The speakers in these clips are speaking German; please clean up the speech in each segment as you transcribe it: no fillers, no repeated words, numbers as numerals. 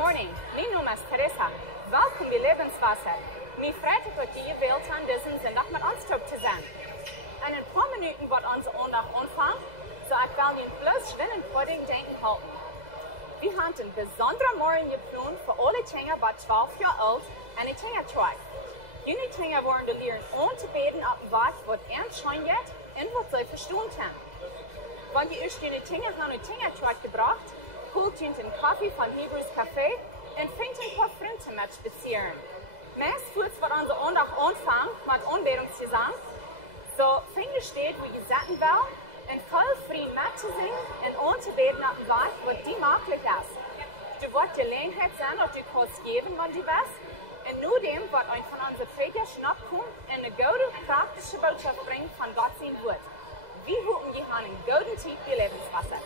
morning. Mijn naam is Teresa. Welkom bij Lebenswasser. Mij freut het dat je gewählt aan deze zondag met ons terug te zijn. In een paar minuten wordt onze aandacht aanvangen, so ik wil je bloos schwinnen voor den denken halten. Wir haben einen besonderen Morgen geplant für alle Kinder bei 12 Jahre alt und die Kindertreib. Jene Kinder wollen die lernen, ohne zu beten, ab dem was ernst schon geht und was sie verstehen haben. Wenn die erst jene Kinder haben die Kindertreib gebracht, holt ihr den Kaffee von Hebrews Café und fängt ein paar Freunde mit spazieren. Meist führt wird unsere Andacht anfangen mit Anbetungsgesang. So Finger steht, wie gesagt will, und voll Frieden mitzusingen und anzubeten ab dem was, was die möglich ist. Du wirst die Gelegenheit sein, dass du kannst geben, wenn du willst. Und nur dem wird ein von unseren Prediger schnapp kommen und eine gute, praktische Botschaft bringen von Gott sein Wort. Wir hoffen, ihr habt einen guten Tag bei Lebenswasser.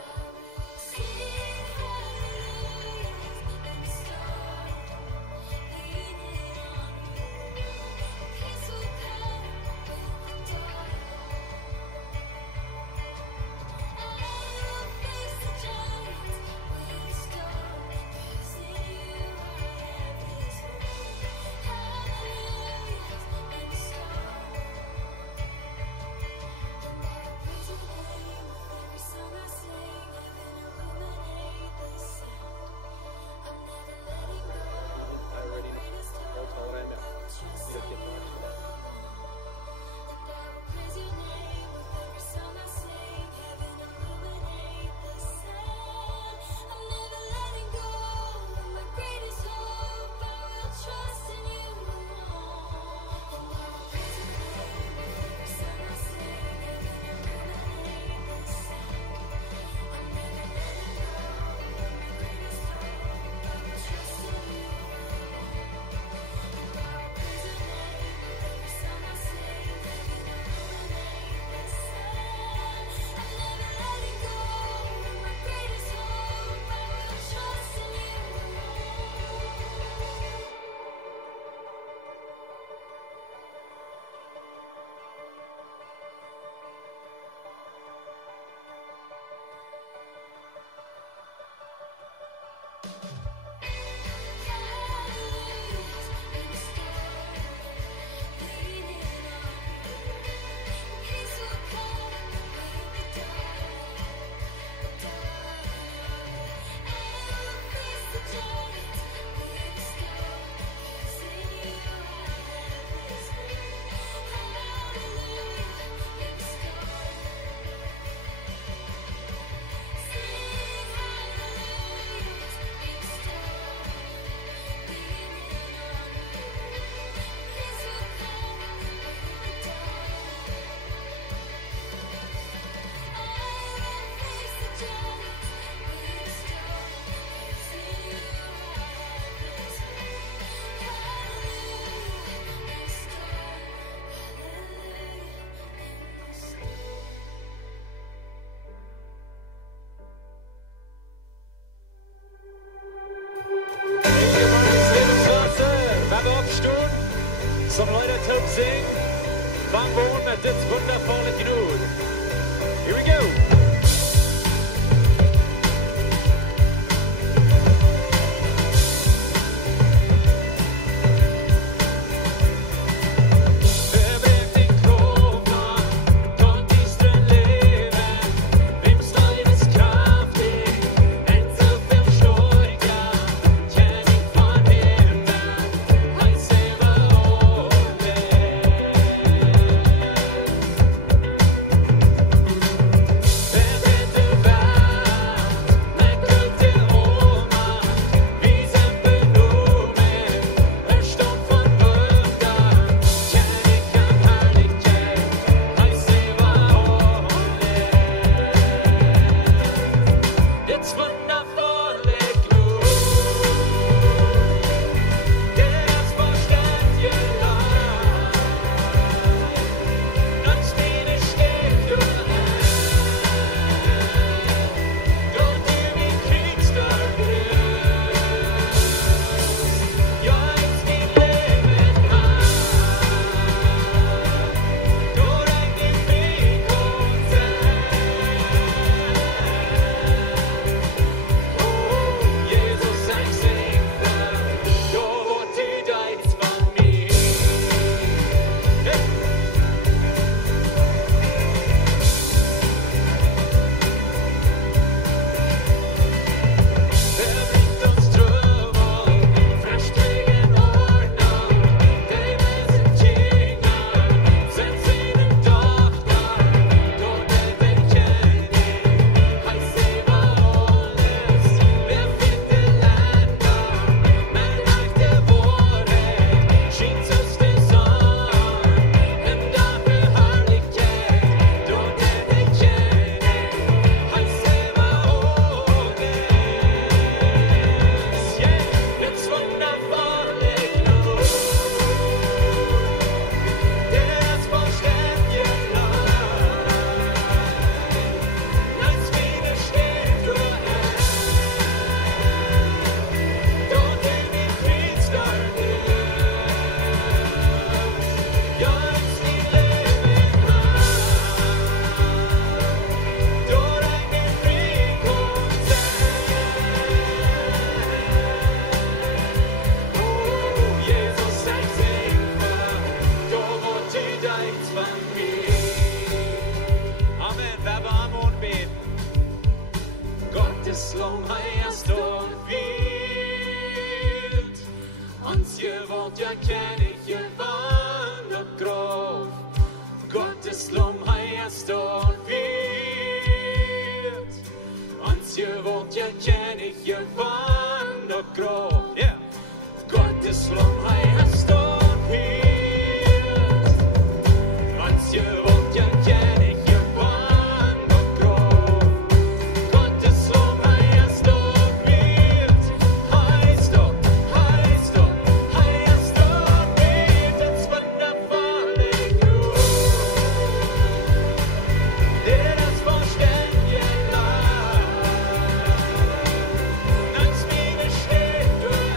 Song I sing. Gottes Lamm heißt und wird. Uns gewollt ja König, gewandert groß. Gottes Lamm heißt und wird. Uns gewollt ja König, gewandert groß. Yeah. Gottes Lamm heißt und wird. Uns gewollt ja König, gewandert groß. Gottes Lamm heißt und wird. Heißt und wird. Das wundervolle Gruß. Der das verständige Land. Ans Widersteht durch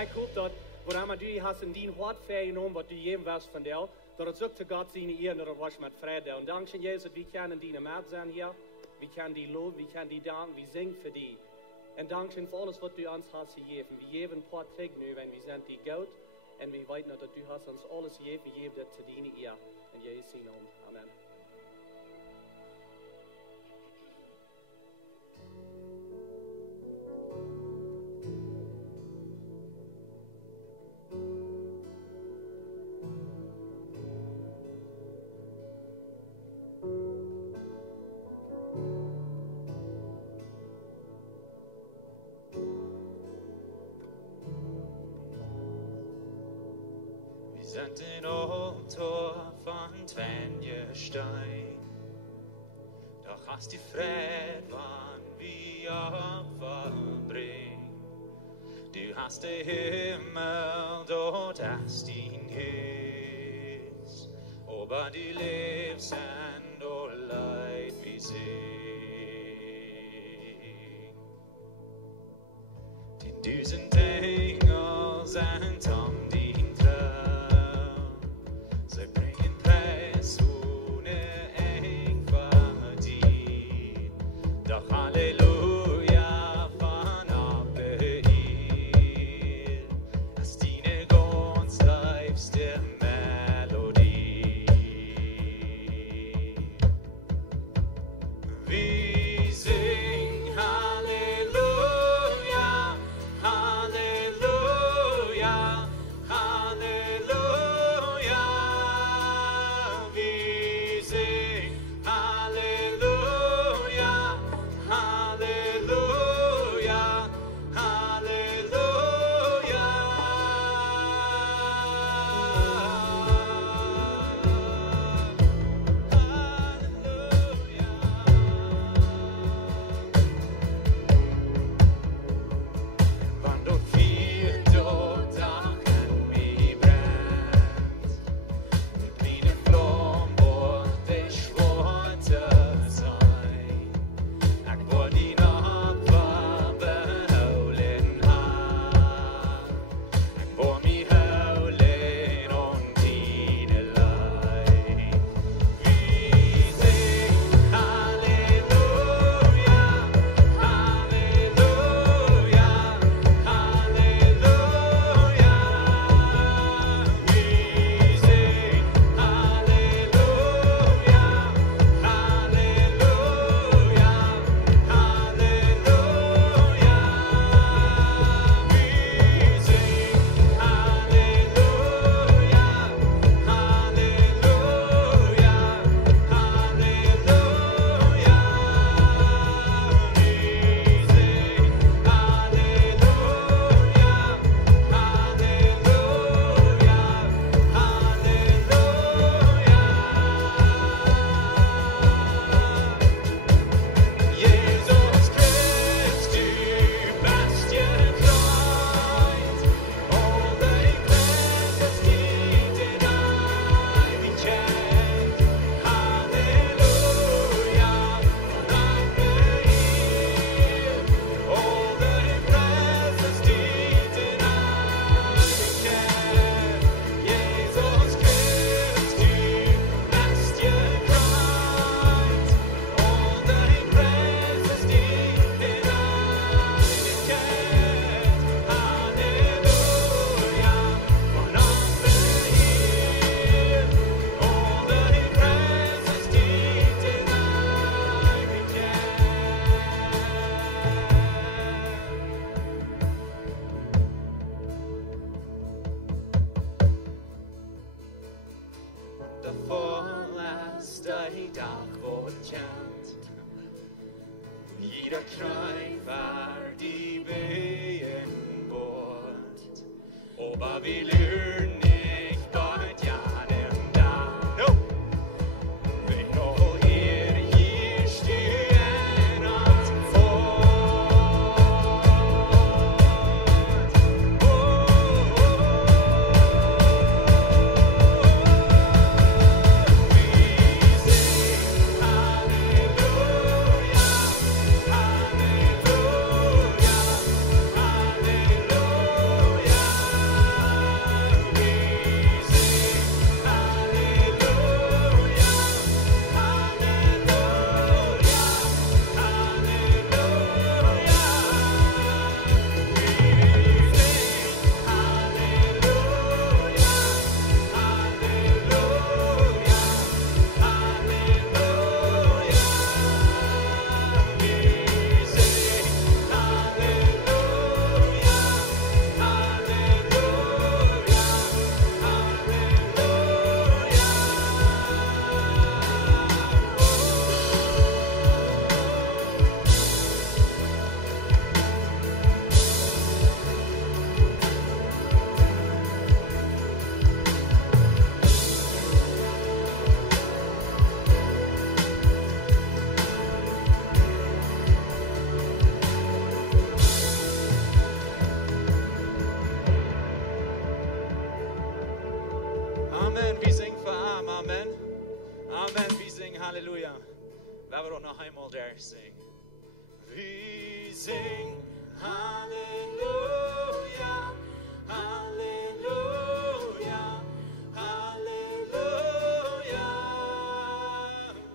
ik hoop dat wat du hast in din hart vergenomen, wat du geven was van jou, dat het ook te God zijn eer, dat het was met vrede. En dankzij Jezus, dat we kunnen in die maat zijn hier, we kunnen die loven, we kunnen die danken, we zingen voor die. En dankzij voor alles wat du ons hast gegeven. We geven een paar Tag nu, en we zijn die goud, en we weten dat du hast ons alles gegeven, we geven dat te dienen eer. In Jezus naam. Amen. Sind in Altor von Twenjestein, doch hast die Fred, wann wir Opfer bringen. Du hast den Himmel, dort hast ihn Hiss, aber die lebst und o Leid wie sie. Die düsen Engel sind um die Halleluja van alle eer, als dine Gunst liefste Melodie. We sing Halleluja, Halleluja, Halleluja. We sing Halleluja, Halleluja, Halleluja. Wann dort viel dort Dachen wie brennt, mit kleinen Flammen wird es schwarze sein. Ich wollte die Nacht behouden haben. Ich wollte mich houden und deine Leid. Wir singen Halleluja, Halleluja, Halleluja. Wir singen Halleluja, Halleluja, Halleluja. We sing Halleluja, Halleluja, Halleluja. We sing Jesus Christ, du bist je Kreuz, all the Gläser steht in Ewigkeit. Halleluja, von alle Ehr, all the Gläser steht in Ewigkeit. Jesus Christ, du bist je Kreuz, all the Gläser steht in Ewigkeit. Halleluja, von alle Ehr, all the Gläser steht in Ewigkeit. Davor lässt dein Tag wohl kennt, jeder Kreis war die Wehen Wort, aber wir lernen nicht bald Jahren da. No! Wenn all hier stehen als Wort. We sing Halleluja, Halleluja, Halleluja. Amen, wir singen für Arm, Amen. Amen, wir singen Halleluja. Wer wird auch noch einmal der singen? Wir singen Halleluja, Halleluja, Halleluja.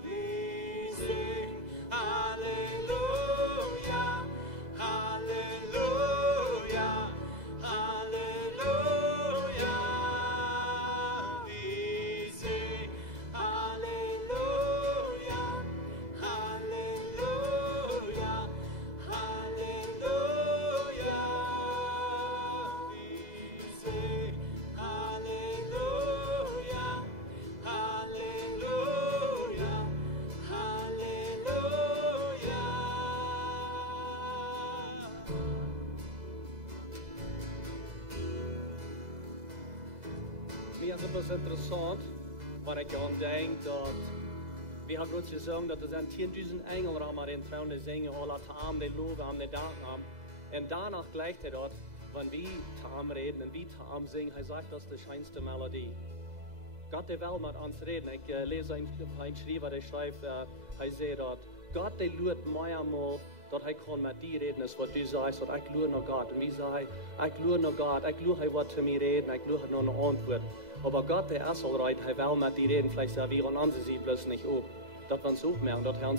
Wir singen Halleluja, Halleluja, Halleluja. Wir singen Halleluja, Halleluja, Halleluja. Wir singen Halleluja, Halleluja, Mir ist etwas interessant, weil ich an denke, dass wir haben uns gesagt, dass es ein 10.000 Engel haben, den Traum, die singen, alle Taam, die loben, die danken haben. Und danach gleicht er dort, wenn wir Taam reden und wir Taam singen, er sagt, das ist die schönste Melodie. Gott, der will mit uns reden. Ich lese einen Schreiber, der schreibt, er sagt dort, Gott, der lügt mir einmal, dass er kann mit dir reden, ist, was du sagst, und ich lüge noch Gott. Und wir sagen, ich lüge noch Gott, ich lüge, was zu mir reden, ich lüge noch eine Antwort. Aber Gott, der ist allright, er will mit dir reden, vielleicht sagen wir, und andere sieht bloß nicht auf. Dass wir uns aufmerken, dass er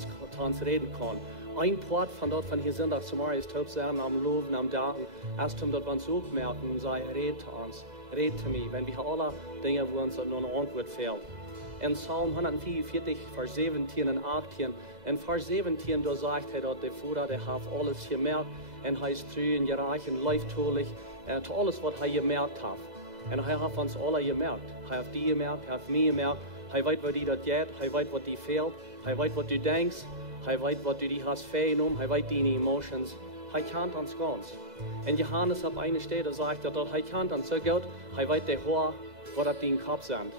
uns reden kann. Ein Part von dort, von hier sind, dass zum Beispiel ist, taub sein, am Loben, am Danken, erst dass wir uns aufmerken und sagen, red zu uns, red zu mir, wenn wir alle Dinge, wo uns noch eine Antwort fehlt. In Psalm 144, Vers 17 und 18, in Vers 17, da sagt er, dass der Vater, der hat alles gemerkt, und er ist treu und gerecht und leidtüchtig, zu alles, was er gemerkt hat. Und er hat uns alle gemerkt. Er hat die gemerkt, er hat mich gemerkt. Er weiß, was dir das geht, er weiß, was dir fehlt, er weiß, was du denkst, er weiß, was du dir hast vernommen, er weiß deine Emotions. Er kennt uns ganz. Und Johannes auf einer Stelle sagt, dass er kennt uns so gut, er weiß der Haar, was auf deinem Kopf sind.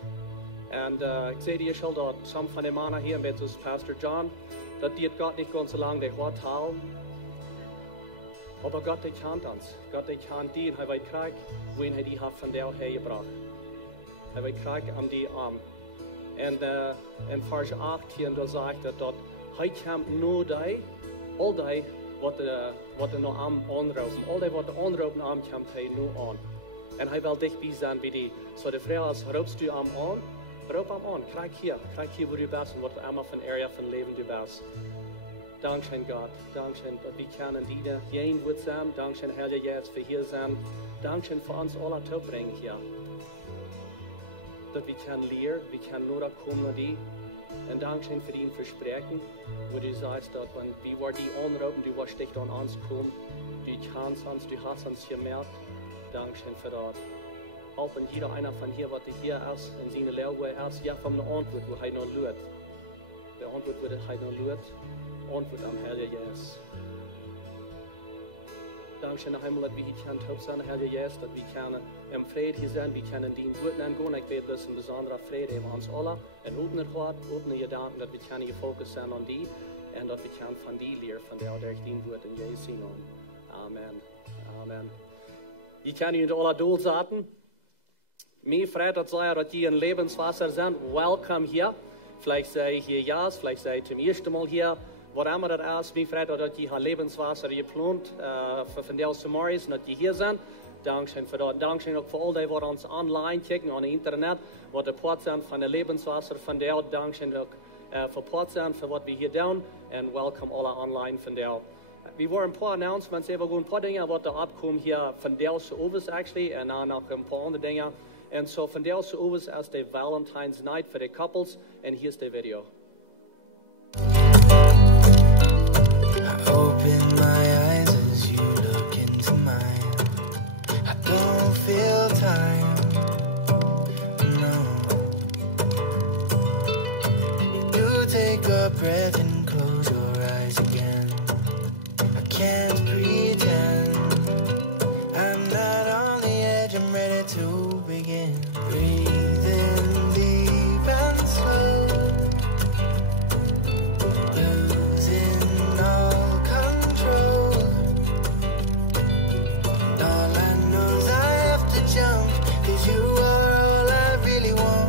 Und ich sehe dir schon, dass some von den Männern hier, mit uns Pastor John, dass die Gott nicht ganz so lange der Haar teilen. Aber Gott, der kennt uns. Gott, der kennt die, und er weiß Krieg, wohin er die hat von der hergebracht. Er weiß Krieg an die Arm. Und in Vers 18, da sagt er, dass er kämpft nur die, all die, was er noch anrufen. All die, was er anrufen, kämpft er nur an. Und er will dich bei sein wie die. So die Frage ist, rufst du an? Ruf an, krieg hier, wo du bist und was immer von Area von Leben du bist. Dankeschön, Gott. Dankeschön, dass wir können dienen, jeden Wort sein. Dankeschön, Herr, jetzt für hier sein. Dankeschön für uns alle zu bringen hier. Dass wir können lernen, wir können nur kommen die. Und Dankeschön für dein Versprechen, wo du sagst, dass wenn wir die anrufen, du wirst dich an uns kommen. Du kannst uns, du hast uns gemerkt. Dankeschön für das. Auch wenn jeder einer von hier, was hier ist, in seiner Lehre ist, ja, von der Antwort, wo er noch lügt. Der Antwort, wo er noch lügt. Antwort am Herr Jesus. Dankeschön noch einmal, dass wir hier können taub sein, Herr Jesus, dass wir können im Frieden hier sein, wir können den Worten angehen. Ich bete, dass ein besonderer Frieden über uns alle, ein offener Wort, offene Gedanken, dass wir können gefokussiert sein an die, und dass wir können von die lernen, von der ich den Wort in Jesu Namen. Amen. Amen. Ich kann Ihnen alle durchsagen. Mir freut es sehr, dass Sie in Lebenswasser sind. Welcome hier. Vielleicht sei ich hier ja, vielleicht sei ich zum ersten Mal hier. Was immer das ist, mir freut es, dass Sie hier Lebenswasser geplant von der Samaris und dass Sie hier sind. Dankeschön für das. Dankeschön auch für all die, die uns online checken, an Internet, was der Part sind von der Lebenswasser von der. Dankeschön auch für Part sind, für was wir hier tun. Und welcome alle online von der. Wir waren ein paar Announcements, wir ein paar Dinge, was da abkommen hier von der zu Ovis actually, und dann noch ein paar andere Dinge. Und so von der zu Ovis ist der Valentine's Night für die Couples, und hier ist der Video. Open my eyes as you look into mine. I don't feel time, no. You take a breath and close your eyes again. I can't pretend I'm not on the edge, I'm ready to begin. Breathing deep and slow, losing all control. And all I know is I have to jump, 'cause you are all I really want.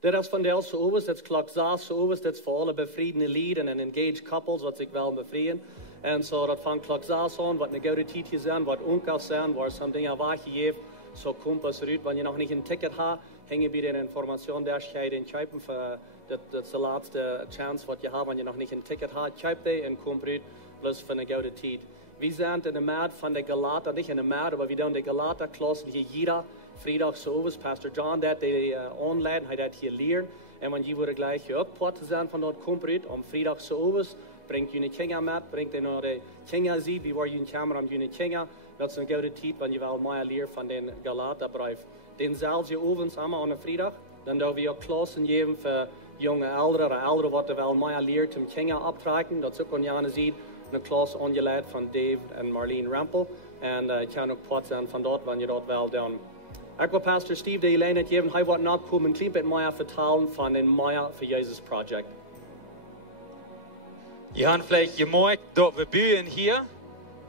Dit is van de zo overs, dat is klok 6 zo overs, dat is voor alle bevriedende lieden en engaged couples, wat zich wel bevrienden. En zo, dat van klok 6 aan, wat een goede tijd zijn, wat onkels zijn, waar zo'n dingen weggegeven, zo komt het eruit. Wanneer je nog niet een ticket hebt, hang je bij de informatie, daar ga je den kuipen, dat is de laatste chance wat je hebt, wanneer je nog niet een ticket hebt, kuip die en kom eruit, plus van een goede tijd. We zijn in de maand van de Galater, niet in de maand, maar we doen de Galater-klas hier jeder vrijdag zo. Pastor John dat hij aanleidt, hij dat hier leert. En wanneer je wordt gleich geopgepakt zijn van dat komt eruit, om vrijdag zo brengt je een kinger met, brengt hij naar de kinger ziet, wie waar je een kamer om je een kinger. Dat is een goede tijd, wanneer je wel meer leert van de Galaterbrief. Den zelfs je ovens allemaal aan een vrijdag, dan doen we ook klassen geven voor jonge ouderen wat er wel meer leert om kinger optrekken. Dat is ook aan je ziet. Een klas aangeleid van Dave en Marlene Rampel. En ik kan ook plat zijn van dat, wanneer je dat wel doen. Ik wil Pastor Steve de Elaine het geven. Hij wordt nog komen een klein beetje meer vertellen van een Maya voor Jezus project. Je hebt vielleicht gemerkt, dat we buien hier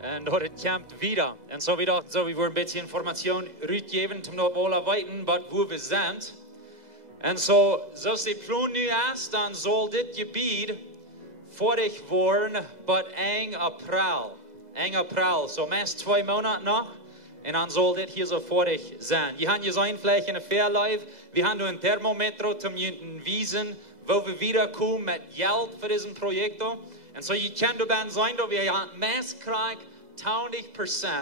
en dat het komt wieder. En zo we dachten, so wir ein bisschen Information rübergeben, um noch alle weiten, wo wir sind. En zo, zoals die plan nu is, dan zal dit gebied vorig worden, but 1 april. 1 april, so meest 2 Monate noch. En dan zal dit hier zo vorig zijn. Je hebt je zijn vielleicht in een Fairlife. We hebben een thermometer om je te wijzen, wo we wiederkomen met geld voor deze project. En zo je kan erbij zijn dat we meest krijgen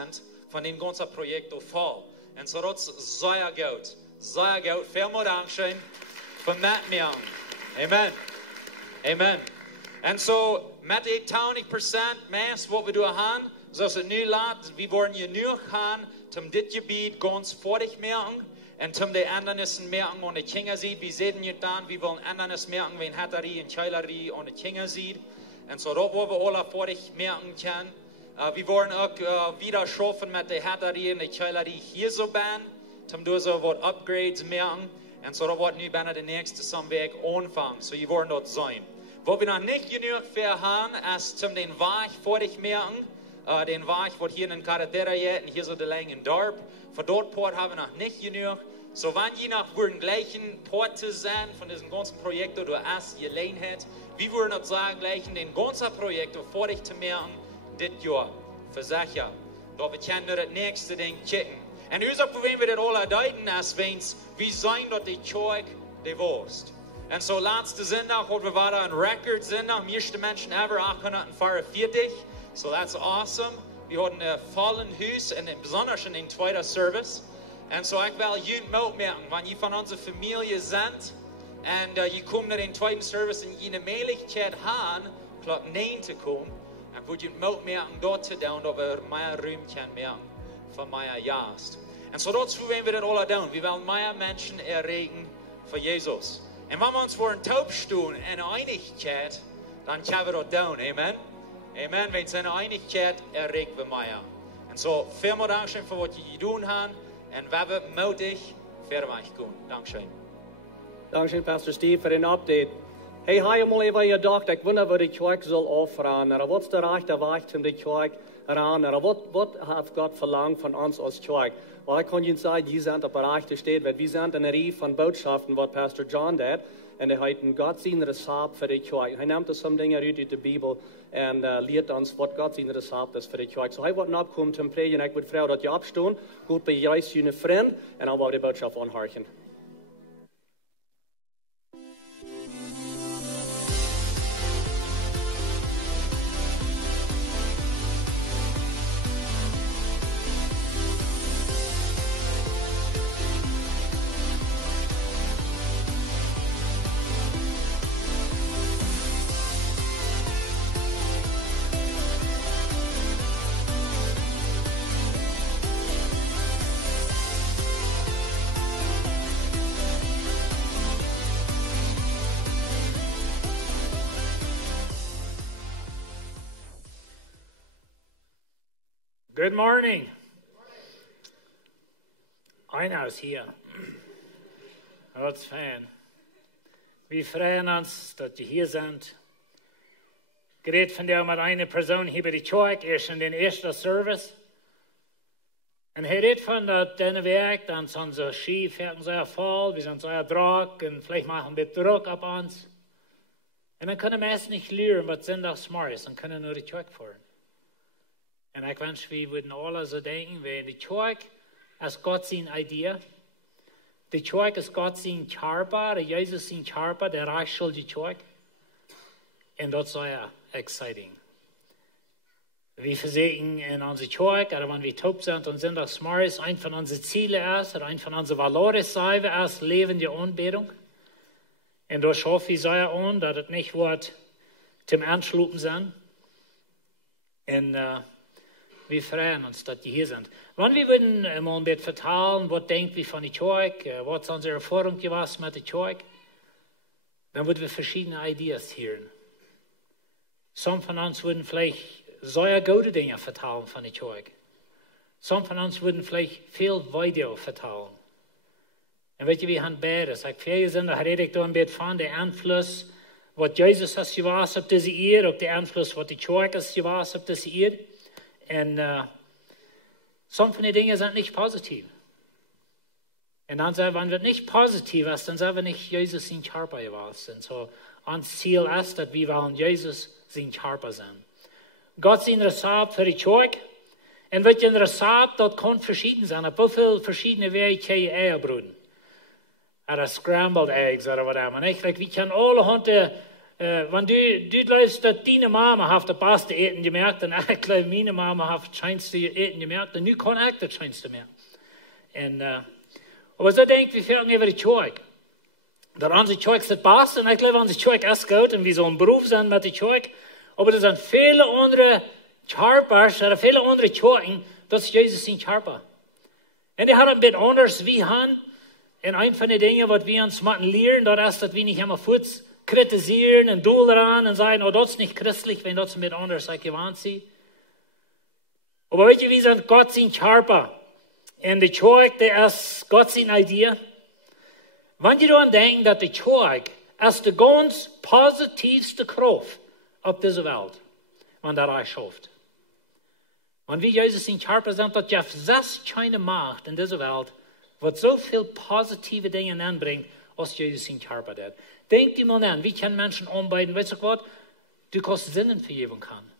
20% van dit ganze project vol. En zo dat is zeer goed. Zeer goed. Veel meer dankzij voor met mij. Amen. Amen. En zo met die 20% meest wat we doen gaan, zoals het nu laat, we worden je nu gaan om dit gebied ganz vorig merken en om de andernissen merken aan de Kinder ziet. We zitten je dan, we willen andernis merken, wie een hatterie en keilerie aan de Kinder ziet. En zo dat we alle vorig merken kunnen. We worden ook wieder schaffen met de hatterie en de keilerie hier zo ben, om door zo wat upgrades merken. En zo dat wordt nu bijna de nächste samwerk aanvangen. Zo je worden dat zijn. Wat we nog niet genoeg voor hebben, is om den Weg vorig merken. Den Weg wordt hier in Carretera en hier zo de lijn in Dorp. Voor dat poort hebben we nog niet genoeg. So wenn je nog voor een gleichen poort te zijn van deze ganzen project door als je leen hebt, we worden dat zeggen gleichen den ganzen project vorig te merken dit jaar. Verzeker. Dat we kunnen naar het nächste ding kijken. En nu ook voor we dat alle duiden als wens, we zijn dat de kerk de worst. En zo laatste zondag hadden we een record zondag, meeste mensen ever 844. So that's awesome. We hadden een vollen huis en besonders in de tweede service. En zo ik wil jullie opmerken, wanneer je van onze familie bent en je komt naar de tweede service en je de mogelijkheid hebt, klok 9 te komen, dan moet je opmerken dat te doen, dat we meer ruimte kunnen merken van meer juist. En zo dat willen we dat alle doen. We willen meer mensen erregen voor Jezus. En wanneer we ons voor een taubstoel en einigheid, dan kunnen we dat doen. Amen. Amen. Wenn es eine Einigkeit erregt wir mehr. Und so, vielen Dank für was Sie tun haben. Und wir werden mutig für euch gehen. Dankeschön. Dankeschön, Pastor Steve, für den Update. Hey, habe mal even gedacht, ich wundere, was die Kirche soll auffahren. Was ist der rechte Weg zum die Kirche ran? Was hat Gott verlangt von uns als Kirche? Weil ich kann Ihnen sagen, die sind auf der rechten Stelle, weil wir sind in einer Reihe von Botschaften, was Pastor John hat. Und er hat ein Gott sein Rezept für die Kirche. Er nimmt so Dinge aus der Bibel und lehrt uns, was Gott sein Rezept ist für die Kirche. So, er wird abkommen zum Predigen. Ich würde fragen, dass ihr abstehen, gut bei euch seine Freund, und dann wollen wir die Botschaft anhören. Good morning. Einer ist hier. Als Fan. Wir freuen uns, dass Sie hier sind. Gerät von der mit einer Person hier bei der Kirche, erst in den ersten Service. En hij redt van dat deze werk, dan zijn ze schief, werken ze vol, we zijn zo druk en vielleicht machen een beetje druk op ons. En dan kunnen mensen niet leren wat zondagsmorgen is, dan kunnen nur die kerk voeren. En ik wens, we würden alle so denken, wie die kerk is God zijn idee. Die kerk is God zijn Körper, der Jesus zijn Körper, der reichschuldige kerk. En dat is ja exciting. Wir versehen in onze kerk, oder wenn wir taub sind und sonntagsmorgens, ein von unseren Zielen ist, oder ein von unseren Valores ist, lebende Anbetung. Und da schaffen wir sehr an, dass es nicht wird zum Anschlupen sein. Und wir freuen uns, dass die hier sind. Wenn wir würden mal ein bisschen vertalen, was denken wir von der Kerk, was ist unsere Erfahrung gewesen mit der Kerk, dann würden wir verschiedene Ideen hören. Some von uns würden vielleicht sehr gute Dinge vertalen von der Kerk. Some von uns würden vielleicht viel Video vertalen. Und weet je, wir haben beides. Ich viele sind, da rede ich da ein bisschen von der Einfluss, was Jesus hat gewesen auf diese Erde, auch der Einfluss, was die Kerk ist gewesen auf diese Erde. Und some von den Dingen sind nicht positiv. Und dann sagen wir, wenn wir nicht positiv ist, dann sagen wir nicht, Jesus sein Körper gewesen. Und so, unser Ziel ist, dass wir wollen Jesus sein Körper sein. Gott sein Rezept für die Kerk. Und wird ein Rezept, das kann verschieden sein. Auf wie viele verschiedene Wege kann je Eier brüten? Oder scrambled eggs oder was immer. Ich denke, wir können alle Hunde, wenn du glaubst, dass deine Mama hat das beste Eten gemerkt, und ich glaube, meine Mama hat das schönste Eten gemerkt, und nu kann ich das schönste merken. Und, aber so denke ich, wir führen über die Kerk. Dat onze kerk is het beste, en ik geloof onze kerk is goed, en we zo'n beroep zijn met de kerk. Maar er zijn vele andere kerkers, er vele andere kerken, dat is Jezus zijn kerk. En die hadden een beetje anders wie han. En een van de dingen wat we ons moeten leren, dat is dat we niet helemaal voets kritiseren en doel eraan en zeggen, oh, dat is niet christelijk, wenn dat is een beetje anders, als je gewend bent. Maar weet je, we zijn God zijn kerk. En de kerk, dat is God zijn idee. Wenn je dan denkt dat de kerk is de ganz positivste kracht op deze wereld, wenn dat hij schafft. Wenn wir Jesus in kerk zijn, dat je 6 kleine macht in deze wereld, wat zoveel positieve dingen aanbrengt, als Jesus in kerk deed. Denk je mal aan, wie kunnen mensen aanbieden, weet je wat? Du kannst Sinnenvergebung haben.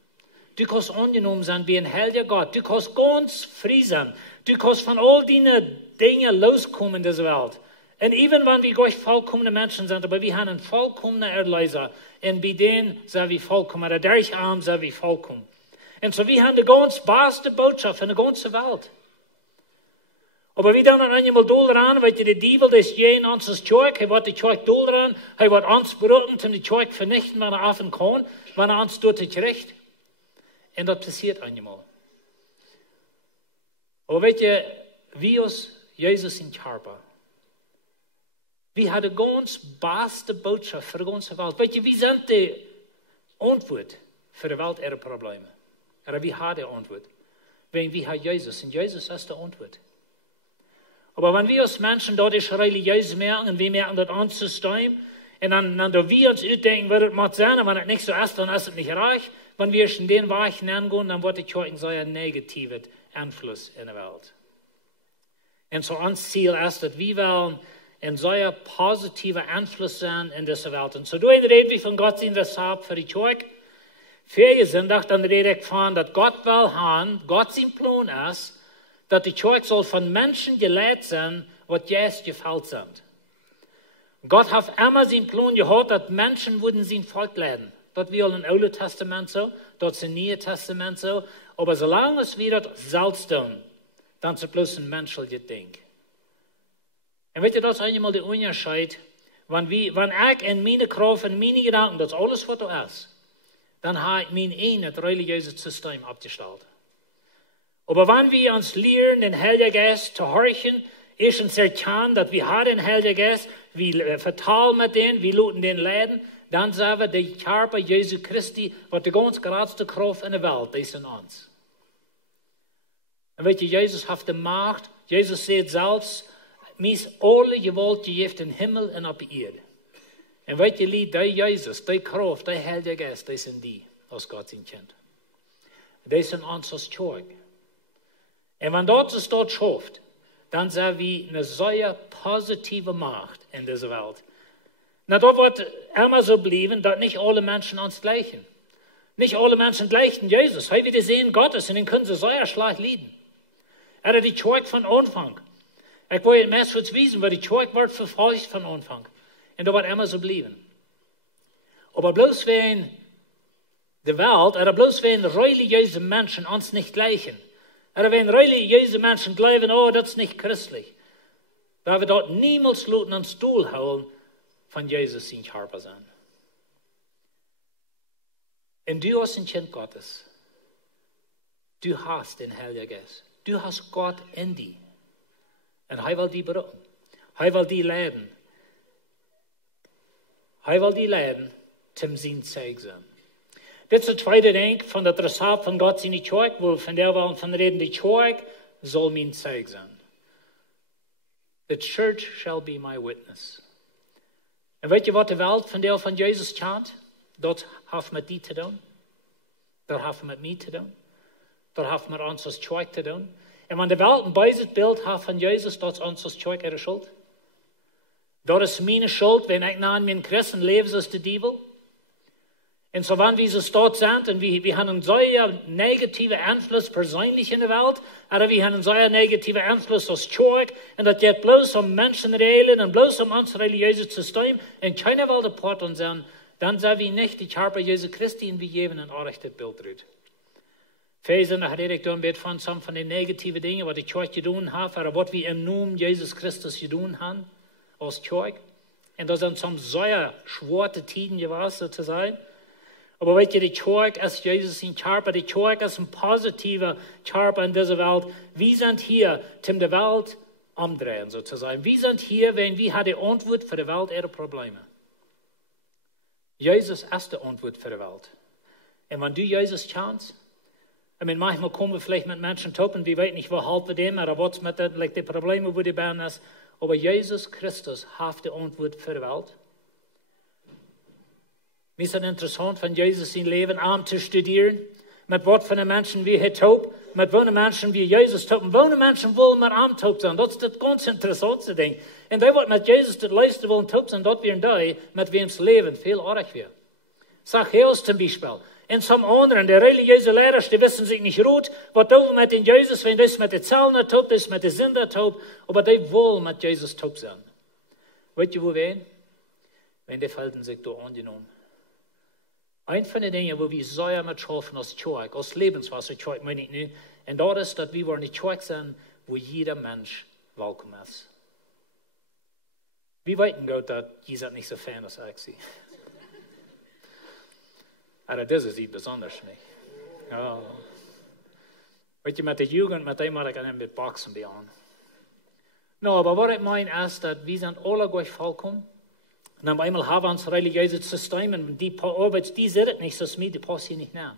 Du kannst angenommen sein wie ein heiliger Gott. Du kannst ganz frei sein. Du kannst von all diesen Dingen loskommen in dieser Welt. Und even wenn wir Gott vollkommene Menschen sind, aber wir haben einen vollkommenen Erlöser. Und bei denen sind wir vollkommen. Oder durch Arm sind wir vollkommen. Und so wir haben die ganz beste Botschaft in der ganzen Welt. Aber wir dann einmal doel eraan, weet je, de duivel is geen onze kerk. Hij wordt de kerk doel eraan. Hij wordt ons beroepen om de kerk vernichten, wanneer hij af en kan. Wanneer hij ons doet het recht. En dat passiert einmal. Aber weet je, wie is Jezus in kerk? Wir haben die ganz beste Botschaft für die ganze Welt. Weet je, wie sind die Antwort für die Welt ihre Probleme? Oder wie hat die Antwort? Wenn wir haben Jesus, und Jesus ist die Antwort. Aber wenn wir als Menschen dort ist religiös merken, und wir merken das an System, und dann wir uns denken, wird es mal sein, und wenn es nicht so ist, dann ist es nicht reich. Wenn wir in den Weg hineingehen, dann wird die Kirche so ein negativer Einfluss in der Welt. Und so unser Ziel ist, dass wir wollen ein sehr positiver Einfluss sein in dieser Welt. Und so reden wir von Gott sein Rezept für die Kirche. Für Sonntag, dann rede ich von, dass Gott will haben, Gott sein Plan ist, dass die Kirche soll von Menschen gelehrt sein, was jetzt gefällt sind. Gott hat immer seinen Plan gehabt, dass Menschen würden sein Volk leiden. Das wir im Alten Testament so, das ist im Neuen Testament so. Aber solange es wir das selbst tun, dann ist es bloß ein menschliches Ding. Und weet je, dat is einmal der Unterschied. Wenn ich in meine Kraft, in meine Gedanken, das ist alles, was da ist, dann habe ich mein eigenes religiöses System abgestellt. Aber wenn wir uns lernen, den Heiligen Geist zu horchen, erstens erkennen, dass wir haben den Heiligen Geist, wir vertrauen mit denen, wir lassen den leiden, dann sagen wir, der Körper Jesu Christi, was die ganz größte Kraft in der Welt, das ist in uns. Und weet je, Jesus hat die Macht, Jesus sagt selbst, mir ist alle Gewalt gegeben im Himmel und auf der Erde. Und weet je, Lied, der Jesus, der Kraft, der Heilige Geist, das sind die, als Gott ihn kennt. Das sind uns als Kirche. En wenn dort es dort schafft, dann sind wir eine sehr positive Macht in dieser Welt. Na, dort wird immer so bleiben, dass nicht alle Menschen uns gleichen. Nicht alle Menschen gleichen Jesus. Hey, wir sehen Gottes und den können sie sehr schlecht leiden. Er hat die Kirche von Anfang. Ich will Ihnen mehr wissen, weil die Kirche wird verfolgt von Anfang. Und da wird immer so bleiben. Aber bloß wenn die Welt, oder bloß wenn religiöse Menschen uns nicht gleichen, oder wenn religiöse Menschen glauben, oh, das ist nicht christlich, da wir dort niemals Leuten ans Stuhl holen, von Jesus in Harper sein. Und du hast ein Kind Gottes. Du hast den Heiligen Geist. Du hast Gott in dir. Und er will die beruhigen. Er will die leiden. Er will die leiden, zum sein Zeug sein. Das ist der zweite Ding von der Dressat von Gott in die Kirche, wo von der wir von reden, die Kirche soll mein Zeug sein. The church shall be my witness. Und weet je wat de Welt von der von Jesus chant? Dat heeft met die te doen. Dat heeft met mij te doen. Dat heeft met ons als Kirche te doen. En wenn de Welt een bijzet beeld heeft van Jesus, dat is ons als Kirche ihre schuld. Dat is mijn schuld, wenn ik na mijn Christen leef als de duivel. En so wenn wir so dort sind und wir haben einen sehr negativen Einfluss persönlich in der Welt, aber wir haben einen sehr negativen Einfluss als Kirche und das geht bloß um Menschenregeln und bloß um unser religiöses System und keiner will der Part uns sein, dann sind wir nicht die Körper Jesu Christi und wir geben ein errechtes Bild drauf. Viele da rede ich da ein bisschen von den negativen Dingen, was die Kirche getan hat, oder was wir im Namen Jesus Christus getan haben als Kirche. Und das sind some sehr schwere Tiden gewesen, sozusagen. Aber weet je, die Kirche ist Jesus in Körper, die Kirche ist ein positiver Körper in dieser Welt. Wir sind hier, um die Welt umdrehen, sozusagen. Wir sind hier, wenn wir haben die Antwort für die Welt ihre Probleme. Jesus ist die Antwort für die Welt. Und wenn du Jesus kennst, ich meine, manchmal kommen wir vielleicht mit Menschen toppen, wir wissen nicht, wo halten dem, oder was mit den die Probleme, wo die bei ist. Aber Jesus Christus hat die Antwort für die Welt. Mir ist es interessant, von Jesus sein Leben an zu studieren, mit was für Menschen wir hier taub, mit welchen Menschen wir Jesus taupen, welche Menschen wollen wir am taub sein. Das ist das ganz interessante Ding. Und da wird mit Jesus das Leiste wollen taub sein, dort wir da, mit wem das Leben viel arg wird. Zachäus zum Beispiel. Und some anderen, die religiöse Lehrer, die wissen sich nicht gut, was tun mit den Jesus, wenn das mit den Zellen taub, das mit den Sünder taub, aber die wollen mit Jesus taub sein. Weißt du, wo wen? Wenn die Felden sich da angenommen. Ein von den Dingen, wo wir sehr mit schaffen als Kirche, als Lebenswasser Kirche, meine ich nicht, und das ist, dass wir eine Kirche sind, wo jeder Mensch willkommen ist. Wir wissen Gott, dass Jesus nicht so fan ist, als ich. Aber das ist nicht besonders nicht. Ja. Weißt du, mit der Jugend, mit dem habe ich einen mit Boxen begonnen. No, aber was ich meine ist, dass wir sind alle gleich vollkommen. Und dann einmal haben wir uns religiöses System und die paar Arbeit, die sind nicht so smid, die passen hier nicht nach.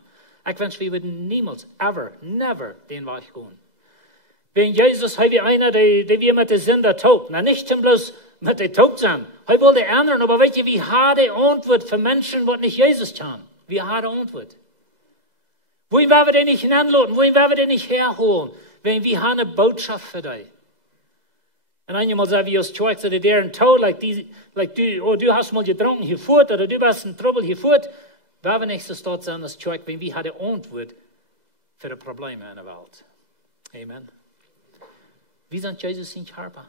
Ich wünsche, wir würden niemals, ever, never den Weg gehen. Wenn Jesus, haben wir einer, der wir mit den Sünder taub, na nicht bloß mit den taub sein, er will die anderen, aber weißt du, wie harte Antwort für Menschen, die nicht Jesus kennen. Wie harte Antwort. Wohin werden wir den nicht hinanladen, wohin werden wir den nicht herholen, wenn wir haben eine Botschaft für dich. Und einmal sagen wir als Kirche, dass deren Tod, du hast mal getrunken hier fort, oder du hast in Trouble hier fort, werden wir nicht so dort sein als Kirche, wenn wir eine Antwort für die Probleme in der Welt. Amen. Wir sind Jesus in Körper.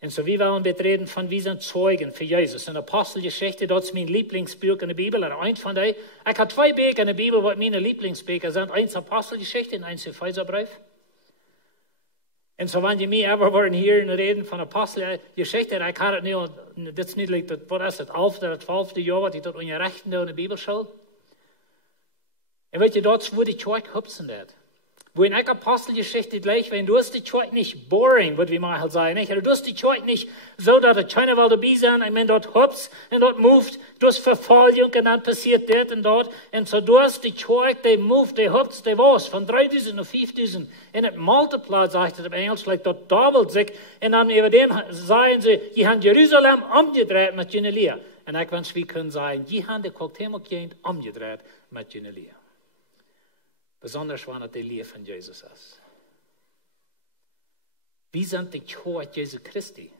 Und so wie wir reden von, wir sind Zeugen für Jesus. In der Apostelgeschichte, das ist mein Lieblingsbuch in der Bibel, oder eins von denen. Ich habe 2 Bücher in der Bibel, was meine Lieblingsbücher sind. Eins Apostelgeschichte und eins Epheserbrief. Und so wenn die mir ever waren hier in reden von Apostelgeschichte, ich kann nicht, das ist nicht, was ist das, 11. oder 12. Jahr, was ich dort in der Rechten in der Bibelschule. Und weißt du, dort wurde die Kirche hüpfen dort. Wo in einer Apostelgeschichte gleich, wenn du hast die Kirche nicht boring, würde ich mal halt sagen, nicht? Oder du hast die Kirche nicht so, dass keiner will dabei sein, ich meine, dort hüpft und dort moved, du hast Verfolgung und dann passiert dort und dort. Und so du hast die Kirche, die moved, die hüpft, die was, von 3000 auf 5000. Und es multiplied, sagt es im Englisch, like dort doppelt sich. Und dann über dem sagen sie, die haben Jerusalem umgedreht mit Jenelia. Und ich wünsche, wir können sagen, die haben die Koktemokjent umgedreht mit Jenelia. Besonders wenn es die Liebe von Jesus ist. Wie sind die Kirche Jesu Christi?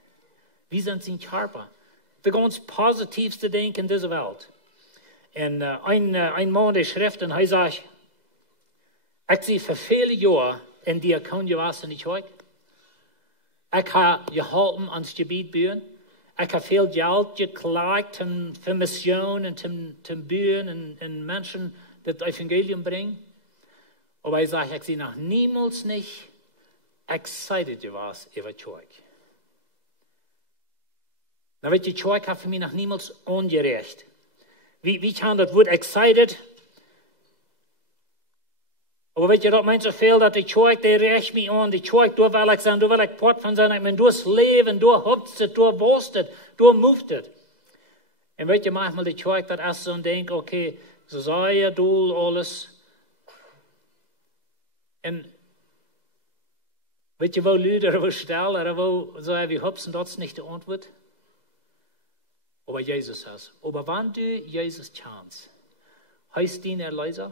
Wie sind sie Körper? Der ganz positivste Ding in dieser Welt. Und ein Mann der Schrift, und er sagt, ich sehe für viele Jahre in Diakon gewesen in die Kirche. Ich habe geholfen ans Gebiet bühen. Ich habe viel Geld geklagt für Mission und zum Bühen und Menschen das Evangelium bringen. Aber ich sage, ich sehe noch niemals nicht excited gewesen über die Kirche. Na, wird die Kirche hat für mich noch niemals ungerecht. Wie kann das Wort excited? Aber weet je dat mensen veel dat de Kirche, die recht mich an, die Kirche, da will ich sein, da will ich Part von sein, ich meine, durchs Leben, du hüpft es, du worstet, du moved es. Und weet je, manchmal die Kirche, dat erst so und denkt, okay, so sei ja du alles. Und weet je, wo Leute, wo stellen, wo sagen, wir hüpfen, das ist nicht die Antwort. Aber Jesus ist. Aber wenn du Jesus kennst, heißt dein Erlöser,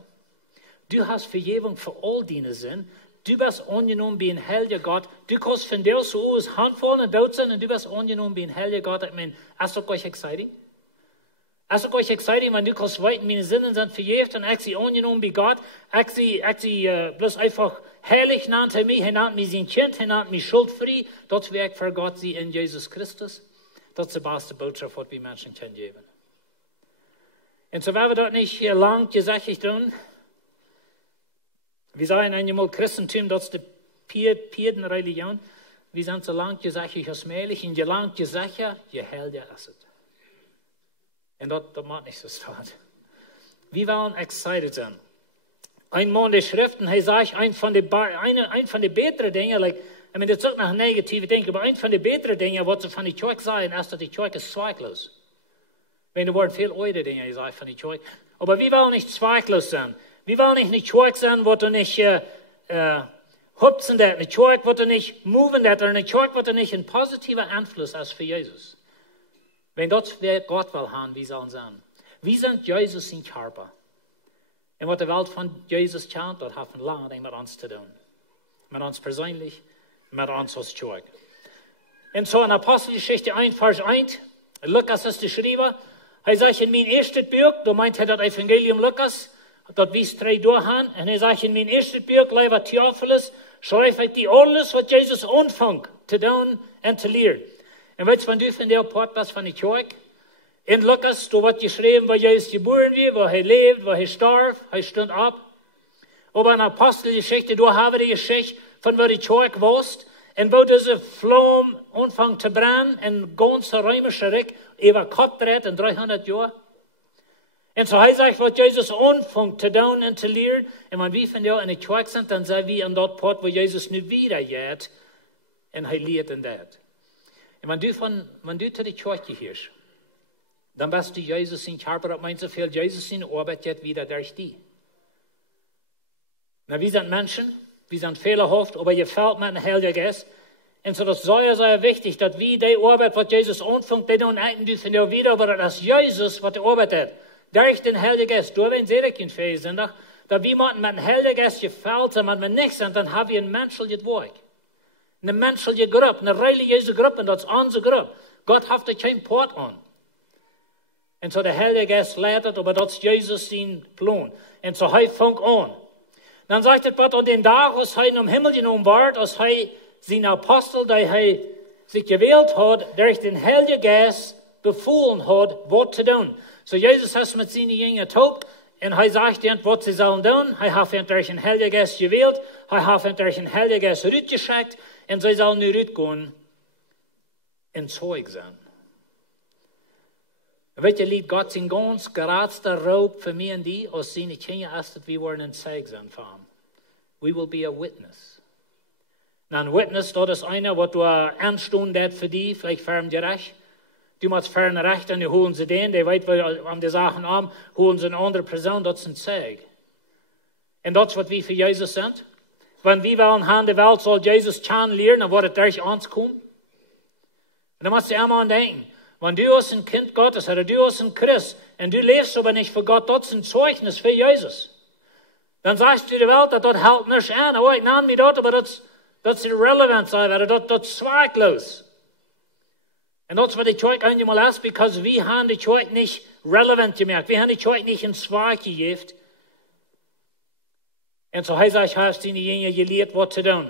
du hast Vergebung für all deine Sinn. Du bist angenommen wie ein heiliger Gott. Du kannst von dir so aus Handvoll und dort sein und du bist angenommen wie ein heiliger Gott. Ich meine, hast du euch excited? Hast du euch excited, wenn du kannst weiten, meine Sinnen sind vergeben und ich sie angenommen wie Gott. Ich sie bloß einfach heilig nannte mich, er nannte mich sein Kind, er nannte mich schuldfrei. Das wäre für Gott sie in Jesus Christus. Das ist die beste Botschaft, was wir Menschen können geben. Und so werden wir dort nicht lang gesagt tun. Wir sagen einmal Christentum, das ist die Piedenreligion. Wir sind so lang gesagt, je smählich, und je lang gesagt, je heiliger ist es. Und das macht nicht so statt. Wir wollen excited sein. Ein Mann der Schriften, er sagt, ein von den besseren Dingen, like, ich meine, das ist auch noch negative Dinge, aber ein von den besseren Dingen, was sie von der Kirche sagen, ist, dass die Kirche ist zwecklos. Wenn du wurden viel andere Dinge gesagt von der Kirche. Aber wir wollen nicht zwecklos sein. Wir wollen nicht eine Kirche sein, wo du nicht hüpfen wird, eine Kirche, wo du nicht moven wird, eine Kirche, wo du nicht ein positiver Einfluss hast für Jesus. Wenn das wer Gott will haben, wie sollen sein? Wir sind Jesus in Körper. Und was die Welt von Jesus kennt, das hat ein Land mit uns zu tun. Mit uns persönlich, mit uns als Kirche. Und so in Apostelgeschichte 1, Vers 1, Lukas ist geschrieben, er sagt in mein erstes Buch, da meint er das Evangelium Lukas, dat wies 3 doorgaan. En hij zegt in mijn eerste buik, liever Theophilus, schrijf ik die alles wat Jezus aanvangt te doen en te leren. En weet je van du van de part was van de kerk? In Lukas, daar wordt geschreven waar Jezus geboren werd, waar hij leeft, waar hij starf, hij stond op. Aber in der Apostelgeschichte, da haben wir die Geschichte von wo die Kerk was. En wo diese Flamme anfängt zu brennen, in ganz römischer Reich, über Kopf dreht in 300 Jahren. Und so heißt es, was Jesus anfängt zu tun und zu lehren. Und wenn wir von dir in der Kirche sind, dann sind wir an dort Port, wo Jesus nicht wieder geht. Und er lehrt in das. Und wenn du zu der Kirche gehörst, dann bist du Jesus in Körper. Das meint so viel, Jesus in Arbeit geht wieder durch dich. Na, wir sind Menschen, wir sind fehlerhaft, aber ihr fällt mit dem Heiligen Geist. Und so das ist sehr, sehr wichtig, dass wir die Arbeit, was Jesus anfängt, die dann einen dürfen ja wieder, aber das ist Jesus, was die Arbeit hat. Durch den Heiligen Geist, durch den Sedekin sind, dass wir mit dem Heiligen Geist gefällt sind, wenn wir nicht sind, dann haben wir ein menschliches Werk. Eine menschliche Gruppe, eine religiöse Gruppe, und das ist unsere Gruppe. Gott hat da keinen Port an. Und so der Heilige Geist leitet, aber das ist Jesus sein Plan. Und so er fängt an. Dann sagt er, an den Tag, als er im Himmel genommen war, als er seinen Apostel, die er sich gewählt hat, durch den Heiligen Geist befohlen hat, was zu tun. So Jesus hat mit seinen Jüngern taub, und er sagt ihnen, was sie sollen tun. Er hat ihnen durch den Heiligen Geist gewählt, er hat ihnen durch den Heiligen Geist rausgeschickt, und sie sollen nur rausgehen und Zeug sein. Weet je, liet Gott zijn ganz geradste roep voor mij en die, als zijn Kinder is dat we worden een Zeug zijn van. We will be a witness. Nou, een witness, dat is einer, wat du aanstoen dat voor die, vielleicht ferm je recht. Du musst fern recht en die holen ze den, die weet wel aan de zaken aan, holen ze een andere persoon, dat is een Zeug. En dat is wat we voor Jezus zijn. Wenn wir wollen haben, die Welt soll Jesus kennenlernen, dann wird es durch uns kommen. Und dann musst du einmal denken, wenn du als ein Kind Gottes oder du als ein Christ und du lebst aber nicht für Gott, das ist ein Zeugnis für Jesus. Dan sagst du de Welt, dat helpt niks aan. Oh, ik naam niet dat, maar dat is irrelevant, dat is zwaarkloos. En dat is wat de kerk eenmaal is, because we hebben de kerk niet relevant gemaakt. We hebben de kerk niet in zwaar gegeven. En zo hij zegt, hij heeft die jongen geleerd wat te doen.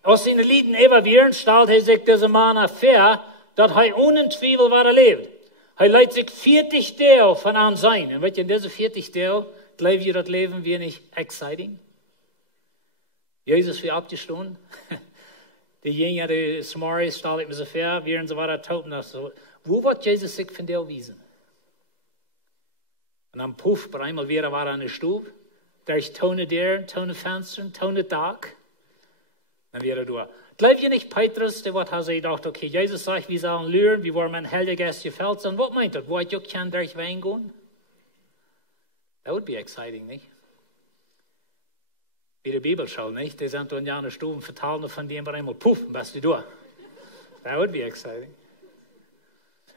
Als zijn lieden evalueren, stelt hij zich deze man voor, dat hij ohne Twijfel waar leeft. Hij leidt zich 40 deel van aan zijn. En weet je, in deze 40 deel, geloof je dat leven weer niet exciting? Jezus weer opgestaan. De jongen, de Samaria, stel ik me zo ver, weer ze waren topen. Wo wordt Jezus zich van deel wijzen? En dan poef, bij eenmaal weer waren aan de stoep. Daar is tonen deur, tonen venster, tonen dak. Dan weer door. Geloof je niet Petrus, die wat hij gedacht, okay, Jezus sagt, wir sollen lernen, wie worden mein Heiliger Geist gefällt sind. Was meint das? Wo ich auch kann durch Wein gehen? That would be exciting, nicht? Wie die Bibelschule, nicht? Die sind dann ja in der Stube vertalen von dem, was einmal puff, was du durch. That would be exciting.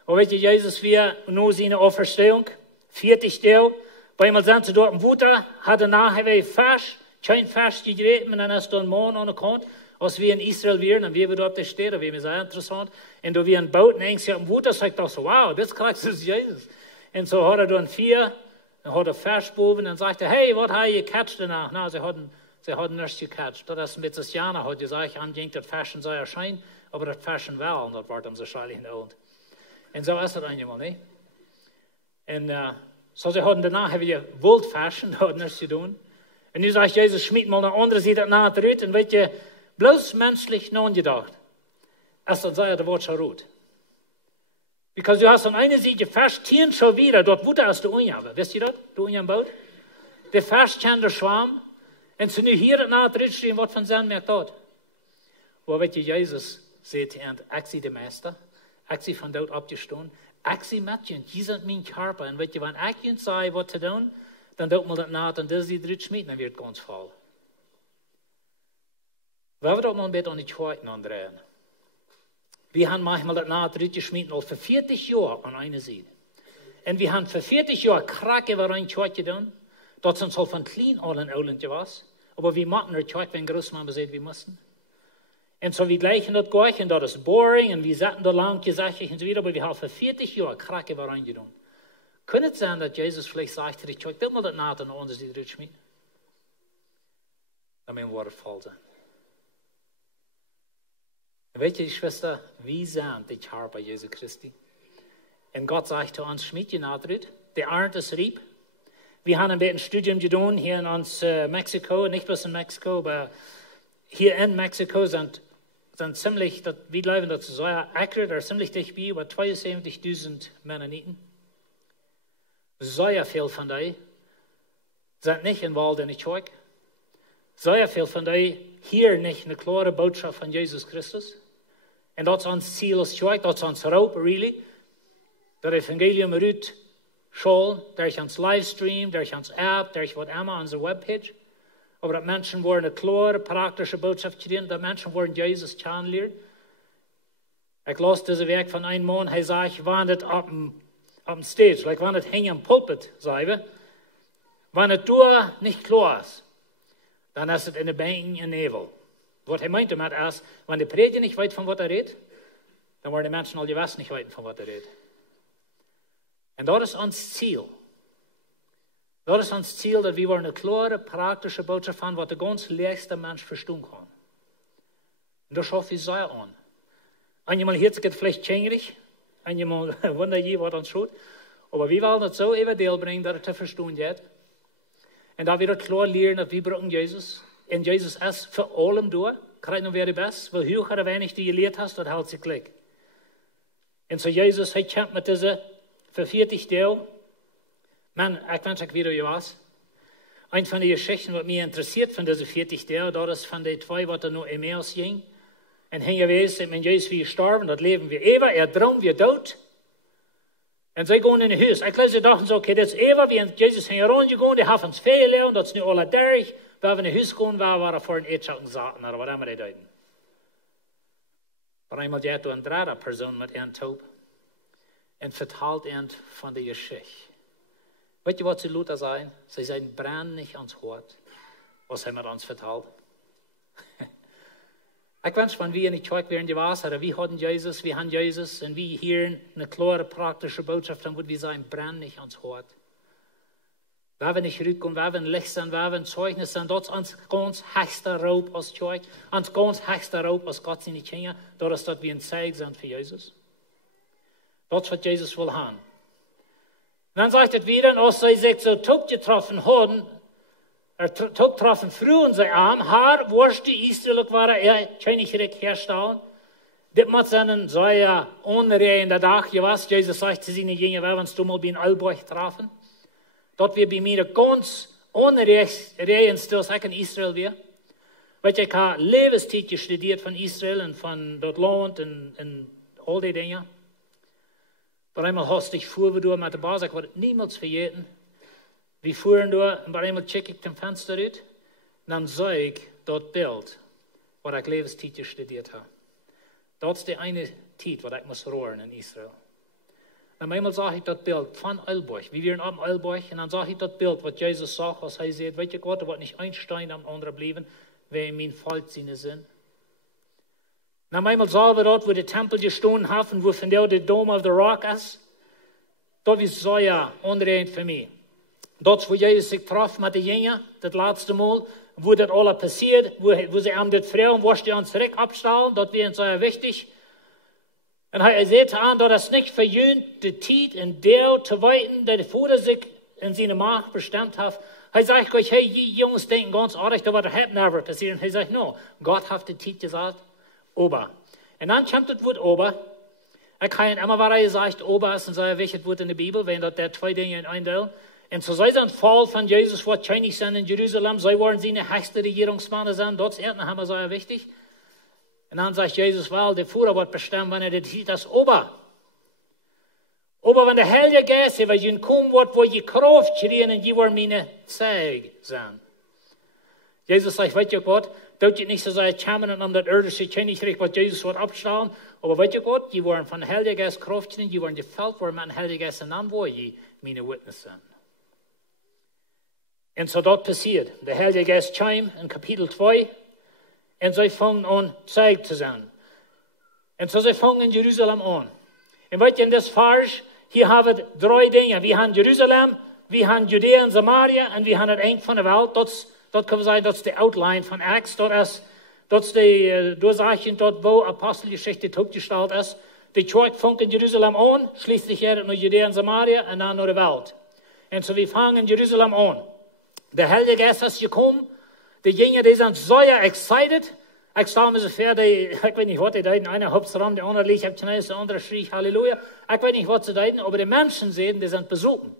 Und weet je, Jesus weer, nur seine Auferstehung, 40 Deel, bei einmal sind sie dort im Wutter, hatte nachher Fisch, kein Fisch gegeben, und dann ist da ein Mann an der Kant. Als we in Israël weer, dan weer we dort de steden, dat was heel interessant. En toen we een boot en eens op water, zei ik dacht zo, wauw, dit krijgt dus Jezus. En zo had hij dan 4, en had een vers boven, en sagte, hey, wat heb je gecatcht danach? Nou, ze hadden nichts gecatcht. Dat is met z'n Jana, had gezegd, aandenkt dat Fashion zou erscheinen, aber dat Fashion wel, en dat wordt hem zo schreilich in de oud. En zo is het eenmaal, niet? En zo ze hadden daarna, hebben je wild Fashion, dat had nichts gedaan. En nu zegt Jezus, schmied mal naar andere, ziet dat na het eruit, en weet je, bloß menschlich nachgedacht, als dann sei der Wort schon rot. Because du hast an einer Seite fast Tieren schon wieder, dort Wutter aus der Unjabe. Wisst ihr das? Der Unjabenboot? Der fast kann der Schwarm. Und so nu hier nach drin stehen, was von sein merkt dort. Wo weet je, Jesus sagt, ich sie der Meister, ich sie von dort abgestanden, ich sie mit ihnen, die sind mein Körper. Und weet je, wenn ich ihnen sage, was zu tun, dann tut man das nach, und das ist die dritte Schmied, dann wird ganz voll. Waar we dat nog een beetje aan die Kerk aandrehen. Wir haben manchmal das nahe dritte geschmieden, für 40 Jahre an einer Seite. Und wir haben für 40 Jahre Krake war ein Kerk getan. Dort sind es von klein allen Ölen gewesen. Aber wir machen der Kerk, wenn Großmann besagt, wir müssen. Und so wir gleichen das gleich, und das ist boring, und wir satten da lang gesächlich und so wieder, aber wir haben für 40 Jahre Krake war eingetan. Könnte es sein, dass Jesus vielleicht sagt zu der Kerk, bitte mal das nahe an uns die dritte schmieden? Dann müssen wir voll sein. Weet je, Schwester, wie sind die Haar bei Jesu Christi? Und Gott sagt zu uns, schmied je nadrüt, der Arndt ist rieb. Wir haben ein Studium getan hier in uns Mexiko, nicht bloß in Mexiko, aber hier in Mexiko sind ziemlich, wie glauben das so accurate, oder ziemlich dicht bei, über 72.000 Mennoniten. Sehr viel von denen sind nicht involviert in die Kerk. Sehr viel von denen hier nicht eine klare Botschaft von Jesus Christus. En dat is ons ziel als kerk, dat is ons hoop, really. Dat evangelium uit school, daar is ons livestream, daar is ons app, daar is wat immer onze webpage. Aber dat mensen worden een klare, praktische boodschap gedaan, dat mensen worden Jezus kennenlernen. Ik las deze werk van een man, hij zegt, wanneer het op een stage, like wanneer het hing am pulpit, zei we, wanneer het door niet klaar is, dan is het in de bank en nevel. Wat hij meint damit is, wanneer de prediger niet weet van wat hij redt, dan worden de mensen al gewiss niet weten van wat hij redt. En dat is ons ziel. Dat is ons ziel, dat we een klare, praktische boodschap van wat de ganz leegste mens verstaan kan. En daar schaffen we sehr aan. Einmal hört sich das vielleicht schängrig, einmal wundert je, was uns schaut, aber wir wollen das so über Deal bringen, dass es zu verstehen geht. Und da wir das klar lernen, dass wir brauchen Jesus. Und Jesus ist für allem durch. Krijg nog weer de best. Wel heel graag weinig die je leert hast, dat houdt zich gelijk. En zo Jezus, hij kämpft met deze voor 40 deel. Man, ik wens ik weer je was. Een van de geschichten wat mij interessiert van deze 40 deel, dat is van de 2 wat er nog Emmaus ging. En hij geweest, en Jezus weer gestorven, dat leven weer eeuwig, droom weer dood. En zij gaan in het huis. Ik lees dachten zo, oké, dat is eeuwig, wie Jezus ging rondgegaan, die heeft ons veel geleerd, dat is nu alle 30. Waar we in het huis gaan, waren voor een eetschatten zaten, of wat immer die deuten. Maar eenmaal gaat een derde persoon met een taub en vertelt een van de geschichte. Weet je wat ze Luther zijn? Ze zijn brand nicht ans Hort, was hij met ons vertelt. Ik wens van wie in de kerk während die was, wie hadden Jezus, wie haben Jezus, en wie hier eine klare praktische Botschaft haben, wir sein brand nicht ans Hort. Waar we niet rücken, waar we een licht zijn, waar we een zeugnis zijn, dat is ons ganz höchster Raub als kerk, ons ganz höchster Raub als Gott seine Kinder, dat is dat we een Zeug zijn voor Jezus. Dat is wat Jezus wil haben. Dan zegt het weer, als zij zich zo toegetroffen hadden, toegetroffen vroegen zij aan, haar worst die Israël waren, Königreich herstellen. Dit moet zijn een zeer onreine dag, je was, Jezus zegt zu seinen Jüngern, wir uns mal bei einem Allberg treffen. Dat we bij mij ganz onrein stil in Israël weer. Weet je, ik heb levenstijd gestudeerd van Israël en van dat land en al die dingen. Maar eenmaal hastig voeren we door met de baas, ik word het niemals vergeten. We voeren door en maar eenmaal check ik het venster uit. En dan zag ik dat beeld wat ik levenstijd gestudeerd heb. Dat is de ene tijd wat ik moest roeren in Israël. En eenmaal zag ik dat beeld van Eilberg. We waren op Eilberg en dan zag ik dat beeld wat Jezus zag als hij zei, weet je wat, er wordt niet een Stein am anderen blijven, waar in mijn Volk zijn zin. En eenmaal zagen we dat, wo de tempel gestaan hebben, wo van daar de Dome of the Rock is. Dat was zeer onrein voor mij. Dat is waar Jezus zich traf met de Jünger, dat laatste Mal, wo dat alles passiert, wo ze aan dat vrouw was die ons direct abstellen, dat was zeer wichtig. En hij zegt aan dat het niet verjunt de tijd en deel te weten dat de Vader zich in zijn macht bestemd heeft. Hij zegt euch, hey, die jongens denken ganz aardig, dat wat er hebt never passieren. Hij zegt, no, Gott heeft de tijd gezegd, ober. En dan komt het woord ober. Ik ga je immer waar hij zegt, ober is een zeer wichtig woord in de Bibel, wenn dat der twee dingen in een deel. En zo zij zijn val van Jezus wordt Chinese zijn in Jeruzalem, zij worden zijn de hoogste regeringsmannen zijn, dat is helemaal zeer wichtig. En dan zegt Jezus wel, de Führer wordt bestemd wanneer dit ziet als ober. Aber wenn der Heilige Geist über ihn kommen wird, wo je Kraft kriegen und je wollen meine Zeug sein. Jesus sagt, weet je wat, dat je niet zo zei, kommen om dat irdische Königreich, wat Jesus wordt abstellen, aber weet je wat, je worden van de Heilige Geist Kraft kriegen, je worden gevuld worden met de Heilige Geist en dan word je meine Witness zijn. En zo dat passiert. De Heilige Geist kwam in Kapitel 2 en zij vangen aan Zeug te zijn. En zo zij vangen in Jeruzalem aan. En weet je, in dit vers, hier hebben we drie dingen. We hebben Jeruzalem, we hebben Judea en Samaria en we hebben het eind van de wereld. Dat kan we zeggen, dat is de outline van Acts. Dat is de doorzaking tot wo Apostelgeschichte toegesteld is. De kerk vangt in Jeruzalem aan, schließlich naar Judea en Samaria en dan naar de wereld. En zo we vangen in Jeruzalem aan. De Heilige Geist is gekomen. De Jünger, die zijn zeer excited. Ik sta me zo ver, ik weet niet wat die deiden. Einer hopst ran, de andere liegt op knijs, de andere schrie Halleluja. Ik weet niet wat ze deiden, aber die mensen zien, die zijn bezoeken.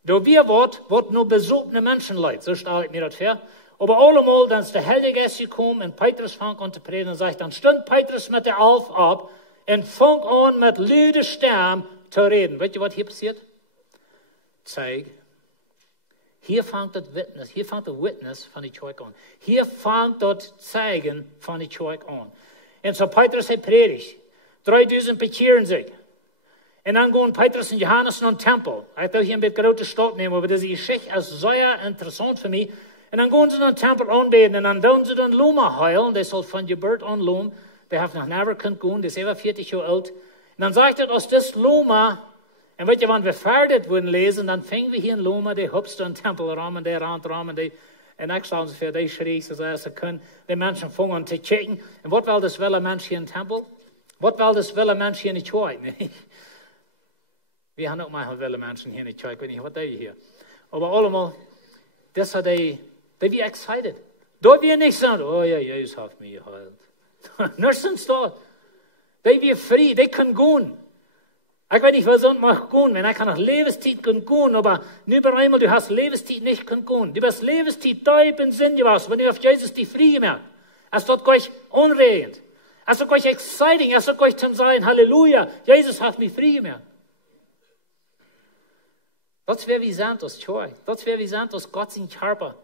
Door wie wordt nur bezoekene mensen leid. So stel ik mir dat ver. Aber allemal, dan is de Heilige Geist gekomen en Petrus vangt aan te predigen en zegt, dan stond Petrus met de Alf op en vangt aan met luide stem te reden. Weet je wat hier passiert? Zeig. Hier vangt het witness, hier vangt de witness van de kerk aan. Hier vangt dat zeigen van de kerk aan. En zo Petrus heeft predigt. 3000 bekeren zich. En dan gaan Petrus en Johannes naar een tempel. Ik wil hier een beetje grote stad nemen, maar deze geschichte is zeer interessant voor mij. En dan gaan ze naar een tempel aanbeden en dan doen ze dan Loma heilen. Die zal van geboorte aan loom. Die heeft nog never kunnen gaan, die is even 40 jaar oud. En dan zegt het, als dit Loma... En weet je, wanneer we verder worden lezen, dan vingen we hier in Loma, die hupste een tempelraam en die randraam en ik stel ze voor, die schreef zoals ze kunnen. Die mensen vangen te checken. En wat wil dus wel een mens hier in de tempel? Wat wil dus wel een mens hier in de kerk? Nee. We hebben ook maar wel mensen hier in de kerk, ik weet niet wat die hier. Maar allemaal, dat zijn die wie excited. Dat we niet zeggen, oh ja, Jezus heeft me geheild. Nergens dat. Die wie vrij, die kunnen gaan. Ik weet niet, waar ze mag gaan, en ik kan nog levenstijd kunnen gaan, maar nu bij eenmaal, du hast levenstijd niet kunnen gaan. Du bist levenstijd diep in zin geweest, wanneer auf Jesus die vrij gemaakt. Es dat gleich onregend. Es dat gleich exciting, es dat gleich zum sein, Halleluja, Jesus hat mich vrij gemaakt. Dat is wer wie zijn als kerk. Dat is wer wie zijn als Gott zijn Körper.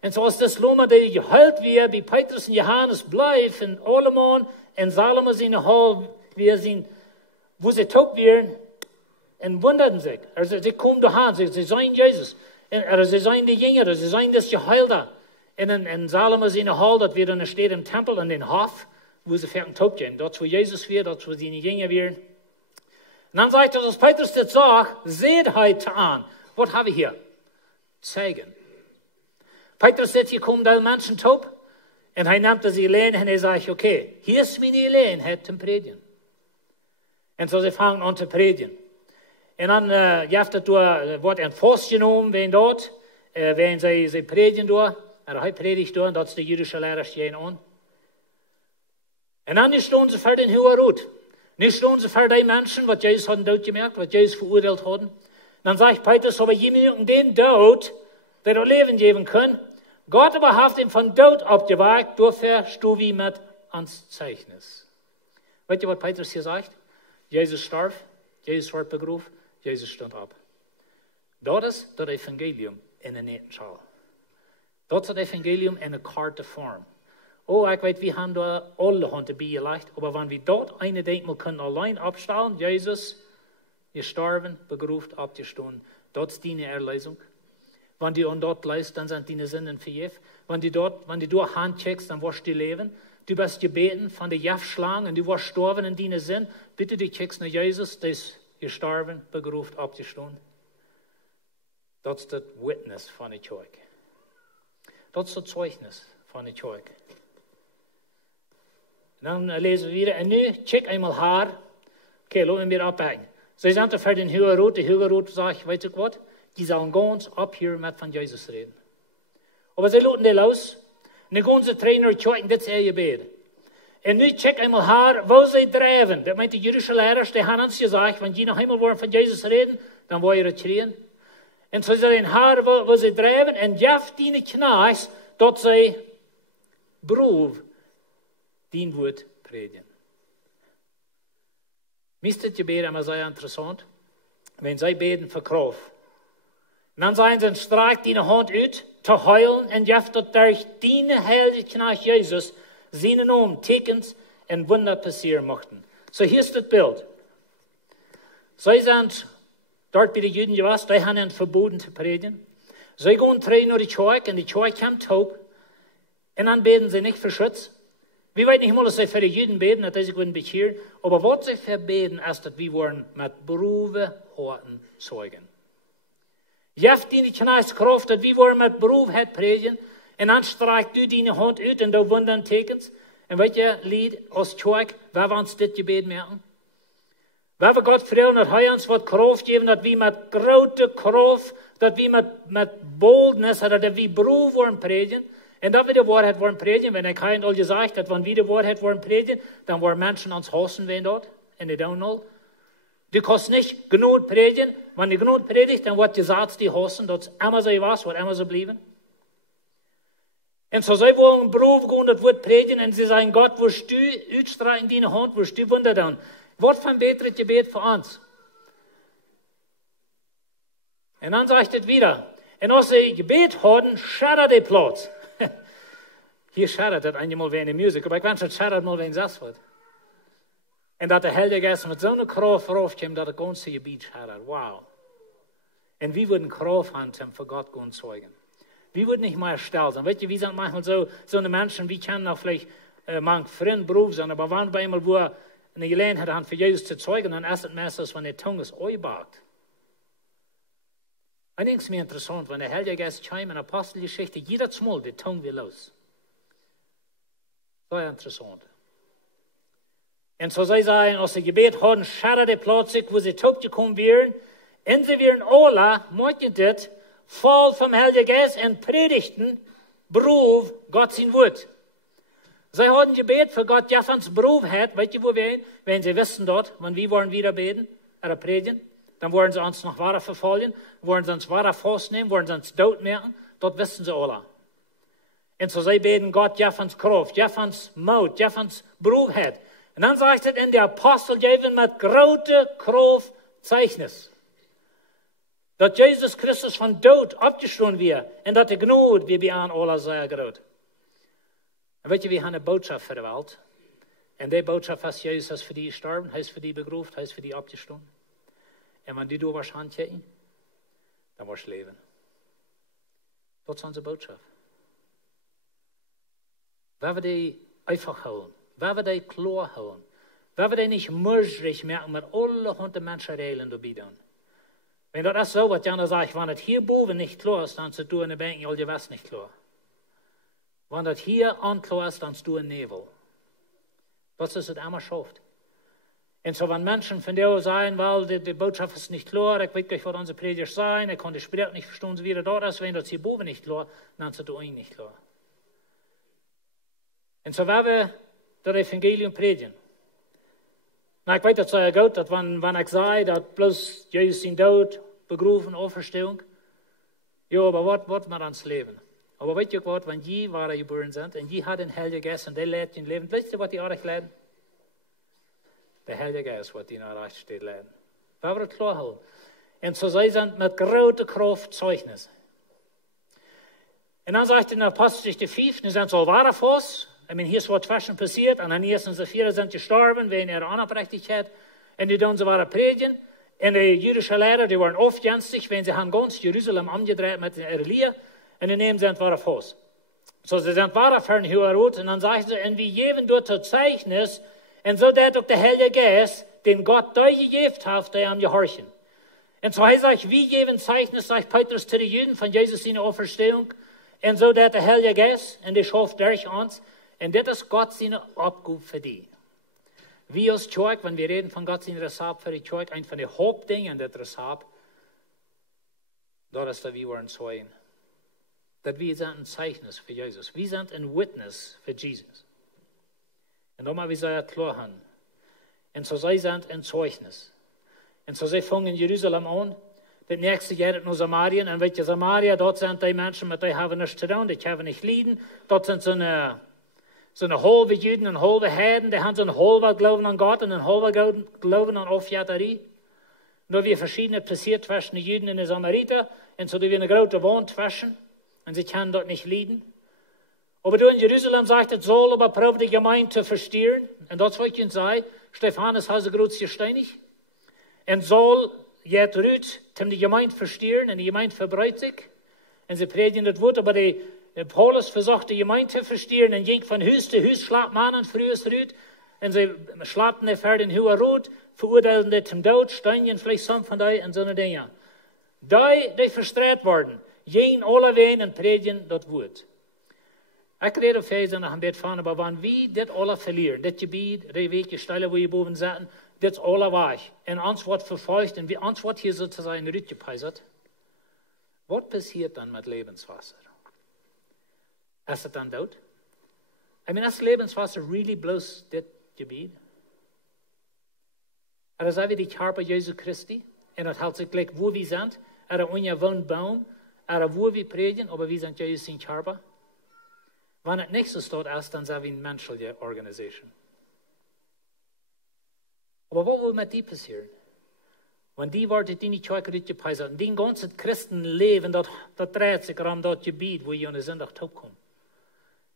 En zoals das Loma, die geheilt wird, wie Petrus und Johannes blijft, en allemaal, en Salomo zijn hal, wie zijn, wo sie tot werden, und wunderten sich. Also sie kommen dahin, sie sahen Jesus. Oder sie sahen die Jünger, sie sahen das Geheul da. In Salomo ist eine Hall, dort wieder steht im Tempel, in den Hof, wo sie fertig taub gehen. Dort, wo Jesus wird, dort, wo die Jünger werden. Und dann sagt er, als Petrus das sagt, seht heute an. Was habe ich hier? Zeigen. Petrus sagt, hier kommen da Menschen taub. Und er nimmt sie allein und er sagt, okay, hier ist meine Gelegenheit zum Predigen. Und so sie fangen an zu predigen. Und dann wird ein Fuß genommen, wenn dort, wenn sie predigen dort, oder hij predigt dort, und dort ist die jüdische Lehrer stehen an. Und dann stehen sie für den Hohen Rat. Nicht stehen sie für die Menschen, was Jesus hat dort gemerkt, was Jesus verurteilt hat. Und dann sagt Petrus, aber jemanden den Tod, der das Leben geben kann, Gott aber hat ihn von Tod abgewagt, dafür du wie mit ans Zeichnis. Weißt ihr, was Petrus hier sagt? Jesus starb, Jesus wird begraben, Jesus stand ab. Das ist das Evangelium in der Netenschale. Das ist das Evangelium in einer karte Form. Oh, ich weiß, wir haben da alle Hunde beigelegt, aber wenn wir dort eine denken, wir können allein abstellen, Jesus, gestorben, begraben, abgestanden, das ist deine Erlösung. Wenn du an dort leist, dann sind deine Sünden vergeben. Wenn du dort handcheckst, dann wirst du leben. Du bist gebeten von der Jaff schlagen und du wirst sterben in deine Sünden. Bitte du checkst nach Jesus, der ist gestorben, begraben, abgestanden. Das ist das Witness von der Kirche. Das ist das Zeugnis von der Kirche. Dann lesen wir wieder, und nu, check einmal her. Okay, lassen wir abhängen. Sie sind für den Hohen Rat. Der Hohen Rat sagt, weißt du was? Die sollen ganz ab hier mit von Jesus reden. Aber sie lassen die los. Und dann gehen sie Trainer checken, das ist ihr Gebet. Und nu check einmal her, wo sie treiben. Das meint die jüdische Lehrer, die haben uns gesagt, wenn die noch einmal wollen von Jesus reden, dann wollen sie schreien. Und so sagen her, wo sie treiben, und jaft die Kneis, dass sie Beruf, den Wort predigen. Mir ist das Gebet immer sehr interessant, wenn sie beten für Kraft. Und dann sagen sie, streck deine Hand aus, zu heulen, und jaft dass durch deine Heiligkeit Jesus seinen Namen Tekens und Wunder passieren möchten. So hier ist das Bild. Sie sind dort bei den Juden gewesen, die haben ihnen verboten zu predigen. Sie gehen drei nach die Kirche, und die Kirche kommt taub. Und dann beten sie nicht für Schutz. Wir wissen nicht mal, dass sie für die Juden beten, dass sie sich bekehren. Aber was sie für beten, ist, dass wir wollen mit Berufe Horten zeugen. Jeft die Knastkraft, dass wir wollen mit Beruf predigen. Und dann streicht du deine Hand aus und da wundern Tekens. Und weißt ihr, Lied aus Kirche, wer wir uns das Gebet merken? Wer wir Gott freuen, dass er uns was Kraft geben, dass wir mit großer Kraft, dass wir mit Boldness, oder dass wir Beruf wollen predigen. Und dass wir die Wahrheit wollen predigen, wenn kein all gesagt hat, wenn wir die Wahrheit wollen predigen, dann wollen Menschen uns hassen, wenn dort, in der Downall. Du kannst nicht genug predigen. Wenn du genug predigt, dann wird gesagt, die hassen, dass immer so was, wird immer so bleiben. Und so sie wollen Beruf gehen, das wird predigen, und sie sagen, Gott, wo du ausstrecken in deine Hand, wo du Wunder dann. Was für ein besseres Gebet für uns. Und dann sagt es wieder, und als sie Gebet hatten, schattert der Platz. Hier schattert das einmal wegen der Musik, aber ich wünsche, es schattert mal wegen das Wort. Und dass der Heilige Geist mit so einer Kraft raufkommt, dass das ganze Gebiet schattert. Wow. Und wir würden Kraft haben, für Gott zu zeugen. Wir würden nicht mal still sein. Weißt du, wir sind manchmal so eine Menschen, wir kennen auch vielleicht manch fremden Beruf sein, aber wenn wir einmal wo eine Gelegenheit haben, für Jesus zu zeugen, dann ist es meistens, wenn die Zunge ist eubagt. Ich denke, es ist mir interessant, wenn der Heilige Geist kommt in der Apostelgeschichte, jedes Mal die Zunge wird los. Sehr interessant. Und so sie sagen, als sie Gebet haben, schadet der Platz, wo sie taub gekommen wären, und sie wären alle, möchten das, voll vom Heiligen Geist und predigten, Beruf, Gott sein Wort. Sie haben Gebet für Gott, ja, wenn es Beruf hat, weißt du, wo wir hin? Wenn sie wissen dort, wenn wir wollen wieder beten, oder predigen, dann wollen sie uns noch weiter verfolgen, wollen sie uns weiter festnehmen, wollen sie uns tot merken, dort wissen sie alle. Und so sie beten Gott, ja, wenn es Kraft, ja, wenn es Mut, ja, wenn es Beruf hat. Und dann sagt es in der Apostel geben mit großer Kraft Zeichnis. Dass Jesus Christus von Tod abgestanden wird und dass die Gnade wir bei allen sehr groß. Und weißt du, wir haben eine Botschaft für die Welt. Und die Botschaft ist, Jesus ist für die gestorben, er ist für die begraben, er ist für die abgestanden. En wenn die du wahrscheinlich kijken, dann wirst du leben. Dat is onze boodschap. Waar we die einfach houden. Waar we die klaar houden. Waar we die niet mergig merken met alle honde mensenregelen erbij doen. Wenn dat is zo wat Janne zegt, wenn het hierboven niet klaar is, dan zit du in de bank, al je was niet klaar. Wenn dat hier anklar ist, dann ist du in Nebel. Das ist es einmal schafft. Und so, wenn Menschen von dir sagen, weil die Botschaft ist nicht klar, ich weiß nicht, was unsere Prediger sein, ich kann die Sprache nicht verstehen, so wie dort ist, wenn das hier oben nicht klar, dann ist es auch nicht klar. Und so, wenn wir das Evangelium predigen, na, ich weiß, das sei ja gut, dass wenn ich sage, dass bloß Jesus sein Tod, Begrüfen, Auferstehung, ja, aber was wir ans Leben? Aber weet je wat, wenn die waren geboren sind und die hadden Heilige Geist und die leert in Leben, weißt du, was die aardig leiden? Der Heilige Geist, was die naar recht steht, leiden. Wir haben das klar houden. Und so sie sind mit großer Kraft Zeugnis. Und dann sagt in der Apostelgeschichte 5, die sind so wahre Fuss, hier ist was zwischen passiert, und dann ersten sie 4 sind gestorben, wegen ihrer Unabhängigkeit, und die dann so waren predigen, und die jüdischen Lehrer, die waren aufgänstig, wenn sie haben ganz Jerusalem angedreht mit ihrer Lehre, und die nehmen sind wahre Fuss. So sie sind wahre für den Hörerut, und dann sagen sie, und wir geben dort das Zeichnis, und so dat auch der Heilige Geist, den Gott da gegeben hat, der am gehorchen. Und so heißt es, wie geben Zeichnis, sagt Petrus zu den Juden von Jesus in der Auferstehung, und so dat der Heilige Geist, und die schafft durch uns, und das ist Gott seine Abgabe für die. Wir als Kirche, wenn wir reden von Gott seine Ressab für die Kirche, ein von den Hauptdingen des Ressab, das ist, dass wir wollen zeugen. Dass wir sind ein Zeichnis für Jesus. Wir sind ein Witness für Jesus. Und nochmal, wie sie klar haben. Und so sie sind ein Zeugnis. Und so sie fangen in Jerusalem an. Das nächste Jahr nach Samarien. Und weet je, Samaria, dort sind die Menschen, mit denen haben nichts zu tun, die haben nicht lieben. Dort sind so eine halbe Juden und halbe Heiden, die haben so ein halber Glauben an Gott und ein halber Glauben an Aufjäterie. Nur wie verschiedene passiert zwischen den Juden und den Samariter. Und so die wie eine große Wand zwischen. Und sie können dort nicht leiden. Aber du in Jerusalem sagt, es soll aber proben, die Gemeinde zu verstehen. Und das wollte ich Ihnen sagen, Stephanus hat sich groß gesteinigt. Und soll jetzt Rüd, die Gemeinde verstehen, und die Gemeinde verbreitet sich. Und sie predigen das Wort, aber Paulus versucht, die Gemeinde zu verstehen, und ging von Hüs zu Hüs, schlapp man an, frühes Rüd. Und sie schlappten die Pferde in hoher Rot, verurteilten die zum Tod, steinigen vielleicht some von die und so eine Dinge. Die verstreut worden. Geen alle ween en predigen dat woord. Ik rede op feest en een beetje van, aber wanneer we dit alle verlieren, dit gebied, die weekje stellen waar je boven zitten, dit is alle weg. En ons wordt vervolgd en wie ons wordt hier sozusagen uitgepeisert. Wat passiert dan met Lebenswasser? Is het dan dood? Is Lebenswasser really bloß dit gebied? Er zijn we die Körper Jesu Christi en dat houdt zich gelijk wo we zijn, er ongewoon baum, wo wir predigen, aber wir sind Jesus in Körper. Wenn es nicht so steht, dann sind wir eine menschliche Organisation. Aber was will mit die passieren? Wenn die Worte, die nicht Kirche durchgepeisert, die ganze Christenleben, das dreht sich um das Gebiet, wo ihr an den Sonntag kommt.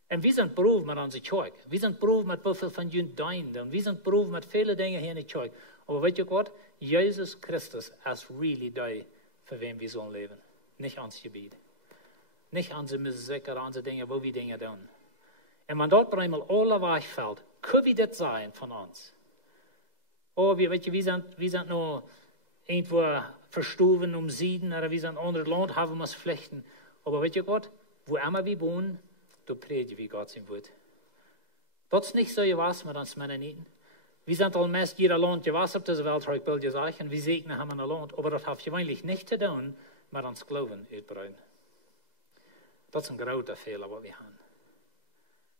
Und wir sind berufen mit unserer Kirche. Wir sind berufen mit Büffel von Juden Deinen. Wir sind berufen mit vielen Dingen hier in der Kirche. Aber weißt du was? Jesus Christus ist really da, für wen wir sollen leben. Nicht ans Gebiet. Nicht an die Musik oder an die Dinge, wo wir Dinge tun. Und wenn dort einmal alle wegfällt, können wir das sein von uns. Oh, wir sind noch irgendwo verstoven Sieden, oder wir sind andere Land, haben wir Pflichten. Aber weißt du Gott, wo immer wir wohnen, da predigen wir Gott sein Wort. Das ist nicht so gewesen mit uns Mennoniten. Wir sind allmäßig jeder Land gewesen auf dieser Welt, habe ich bald gesagt, und wir segnen haben ein Land, aber das hat eigentlich nicht zu tun, mit uns Glauben uitbreiden. Dat is een grote Fehler, wat we hebben.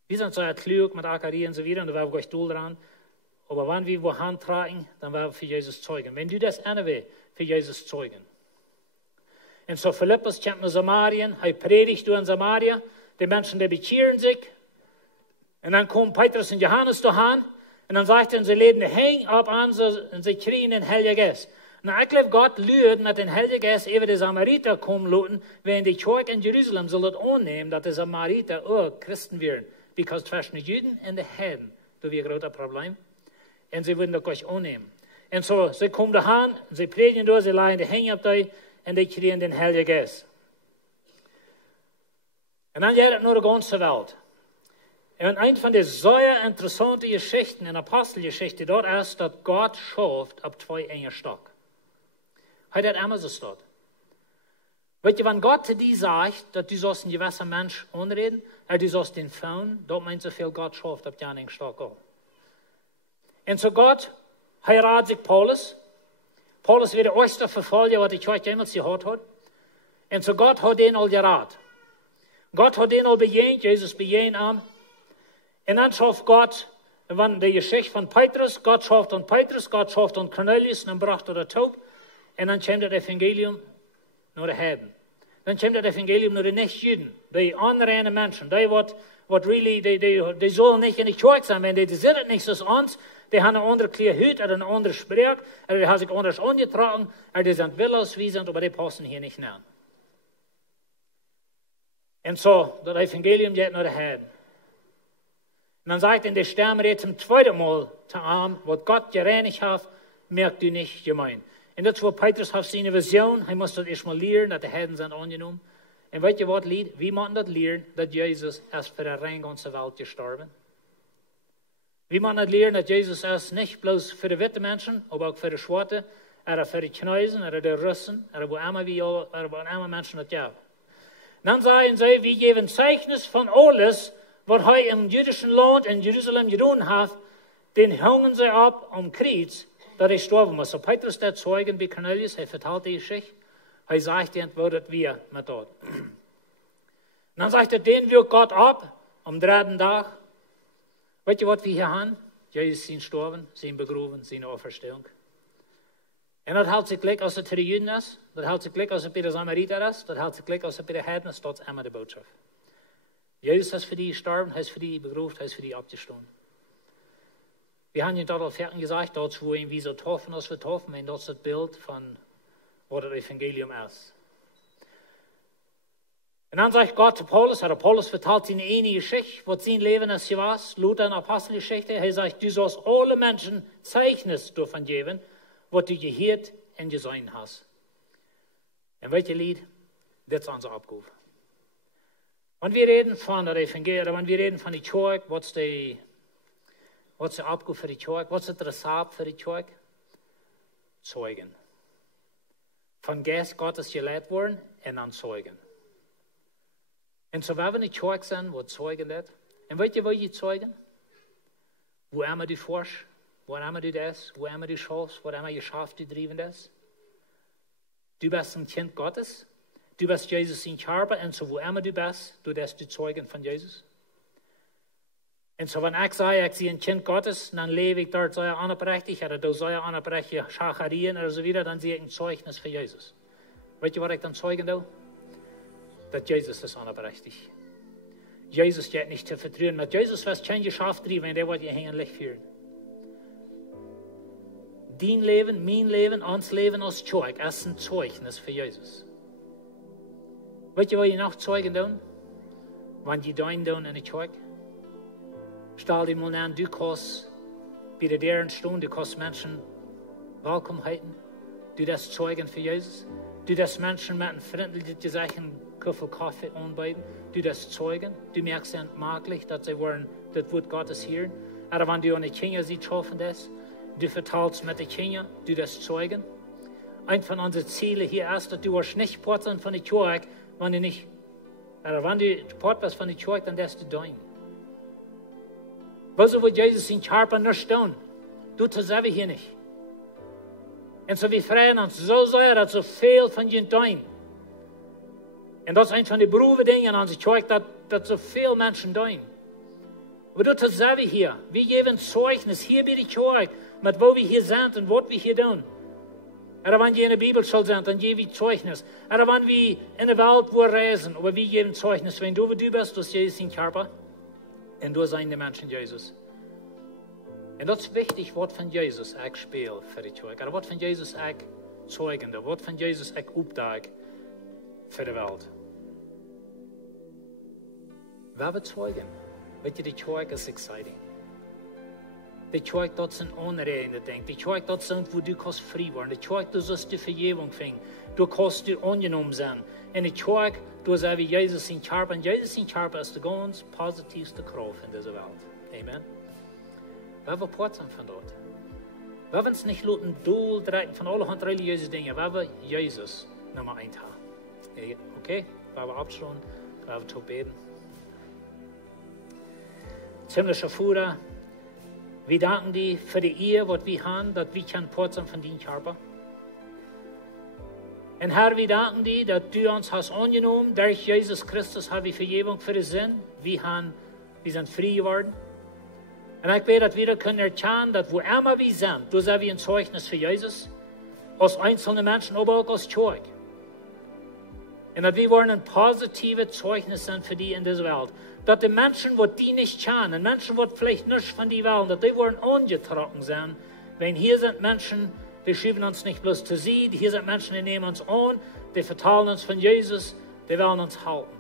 Wir sind so klug mit Akarie und so weiter, und da werden wir Doel dran. Aber wenn wir wo Hand tragen, dann werden wir für Jesus zeugen. Wenn du das anwählst, für Jesus zeugen. Und so Philippus kommt nach Samarien, er predigt in Samaria, die Menschen, die bekehren sich. Und dann kommen Petrus und Johannes dahin, und dann sagt er, sie leben hängen ab an, und sie kriegen den Heiligen Geist. Nou, ik geloof God luurt met den Heilige Geist even de Samariter komen laten, wenn die Kirche in Jerusalem soll het aannemen, dat de Samariter ook Christen werden. Because zwischen den Juden und den Heiden, da wäre ein großes Problem. Und sie würden das gleich annehmen. En så, ze komen dahin, ze predigen door, ze leggen de hang op die, en die krijgen den Heilige Geest. En dan gaat het naar de ganze Welt. En een van de zeer interessante Geschichten in Apostelgeschichte dort ist, dass Gott schafft auf zwei enge Stock. Heute hat immer so statt. Weet je, wenn Gott zu dir sagt, dass du sollst ein gewisser Mensch anreden, du sollst den Frauen, dort meint so viel Gott schafft auf den engen Stock auch. Und so Gott heiratet sich Paulus. Paulus wird der erste Verfolger, was die Kirche jemals gehabt hat. Und so Gott hat den all geraten. Gott hat den all bejahend, Jesus bejahend am. Und dann schafft Gott, wenn die Geschichte von Petrus, Gott schafft an Petrus, Gott schafft an Cornelius, und dann brachte er taub. Und dann kommt das Evangelium naar de Heiden. Dan komt das Evangelium naar de Nicht-Juden, die andere Menschen, die wat really, die sollen nicht in die Kirche sein, wenn die sind nicht so uns, die haben eine andere Kleidung, oder eine andere Sprache, oder die haben sich anders angetragen, oder die sind willenweisend, aber die passen hier nicht nach. Und so, das Evangelium geht naar de Heiden. Und dann sagt in der Stammrede zum zweiten Mal zu ihm, was Gott gereinigt hat, merkt du nicht gemein. En dat is wat Petrus heeft zijn vision. Hij moest dat eerst maar leren, dat de Heiden zijn aangenomen. En weet je wat, lied? Wie moeten dat leren? Dat Jezus is voor de rein ganze Welt gestorben. Wie moeten dat leren? Dat Jezus is niet bloos voor de witte mensen, maar ook voor de zwarte, oder voor de Chinesen, oder de Russen, oder wo immer Menschen dat ja. Dan zeggen ze, wie geven Zeichnis van alles, wat hij im jüdischen Land in Jerusalem gedaan heeft, den hangen ze op Kreuz, dat hij sterven muss. So Petrus, der Zeugen bei Cornelius, hij vertelt die Geschichte. Hij zegt, die antwoordet wir met dat. En dan zegt hij, den wirkt Gott ab, am dritten Tag. Weet je wat wir hier haben? Jesus zijn sterven, zijn begraven, zijn auferstehung. En dat houdt zich gelijk als het voor de Juden is. Dat houdt zich gelijk als het bij de Samariter is. Dat houdt zich gelijk als het bij de Heiden is. Dat is immer de boodschap. Jezus is voor die gestorben, hij is voor die begraven, hij is voor die opgestaan. Wir haben ja dort al verder gesagt, dort wo ihn wie so taufen als wir taufen, und das ist das Bild von, was das Evangelium ist. Und dann sagt Gott zu Paulus, Paulus vertelt seine eine Geschichte, was sein Leben ist gewesen, laut der Apostelgeschichte. Er sagt, du sollst alle Menschen Zeichnis davon geben, was du gehört und gesehen hast. Und welches Lied? Das ist unsere Aufgabe. Und wir reden von der Evangelium, wenn wir reden von der Kirche, was ist die Aufgabe für die Kirche? Was ist das Rezept für die Kirche? Zeugen. Von Geist Gottes gelehrt worden und dann Zeugen. Und so, wenn wir in die Kirche sind, wo Zeugen das. Und weißt ihr, wo die Zeugen? Wo immer du forschst, wo immer du das, wo immer du schaust, wo immer geschafft du driven das. Du bist ein Kind Gottes. Du bist Jesus in Körper. Und so, wo immer du bist, du bist die Zeugen von Jesus. Und so, wenn ich sage, ich bin ein Kind Gottes, dann lebe ich dort so anerprächtig, oder da so anerprächtig Schacherien oder so wieder, dann sehe ich ein Zeugnis für Jesus. Weißt du, was ich dann zeugen will? Dass Jesus ist anerprächtig. Jesus geht nicht zu vertrauen. Mit Jesus wird kein Geschäft drin, wenn der wird ihr hängen Licht führen. Dein Leben, mein Leben, uns Leben als Zeug ist ein Zeugnis für Jesus. Weißt du, was ihr noch zeugen tun? Wenn die dein tun in der Zeug? Stell dir mal an, du kannst bei der deren Stunde, du kannst Menschen willkommen heißen. Du das Zeugen für Jesus. Du das Menschen mit einem freundlichen Zeichen Kaffee anbieten. Du das Zeugen. Du merkst ja maglich, dass sie wollen, das Wort Gottes hören. Aber wenn du eine Kinder siehst, schaffen das. Du verteilst mit den Kindern, du das Zeugen. Ein von unseren Zielen hier ist, dass du nicht Port sein von der Kirche, wenn du nicht, aber wenn du Port bist von der Kirche, dann darfst du dein. Was wird Jesus in Körper nicht tun? Du tust selber hier nicht. Und so wir freuen uns so sehr, dass so viel von dir tun. Und das ist eins von den Berufsdingen an unserer Kirche, dass so viele Menschen tun. Aber du tust selber hier. Wir geben Zeugnis hier bei der Kirche, mit wo wir hier sind und was wir hier tun. Oder wenn wir in der Bibelschule sind, dann geben wir Zeugnis. Oder wenn wir in der Welt wo reisen, aber wir geben Zeugnis. Wenn du bist, du bist Jesus in Körper. Und du sind die Menschen Jesus. Und das ist wichtig, was von Jesus ich spiele für die Kirche. Oder was von Jesus ich zeugende, was von Jesus ich auftrage für die Welt. Wer wird zeugen? Weet je, die Kirche ist exciting. Det zeigt, dass ein Unreine denkt. Det zeigt, dass wo du kannst frei werden. Det zeigt, dass du die Vergebung fängst. Du kannst du angenommen sein. Und det zeigt, dass wie Jesus in Körper. Und Jesus in Körper ist die ganz positivste Kraft in dieser Welt. Amen. Wir haben Porzen von dort. Wir haben uns nicht lassen, von allen religiösen Dingen. Wir haben Jesus Nummer 1 haben. Okay? Wir haben abschließen. Wir haben zu beten. Ziemlicher Vater, wir danken dir für die Ehe, was wir haben, dass wir können Porzen von deinem Körper. Und Herr, wir danken dir, dass du uns hast angenommen. Durch Jesus Christus haben wir Vergebung für den Sinn. Wir sind frei geworden. Und ich bete, dass wir können erkennen, dass wo immer wir sind, da sind wir ein Zeugnis für Jesus. Als einzelne Menschen, aber auch als Zeug. Und dass wir ein positives Zeugnis sind für die in dieser Welt. Dass die Menschen, die nicht kennen, Menschen, die vielleicht nicht von dir wollen, dass die wollen angetroffen sein. Wenn hier sind Menschen, die schieben uns nicht bloß zu sie, hier sind Menschen, die nehmen uns an, die verteilen uns von Jesus, die wollen uns halten.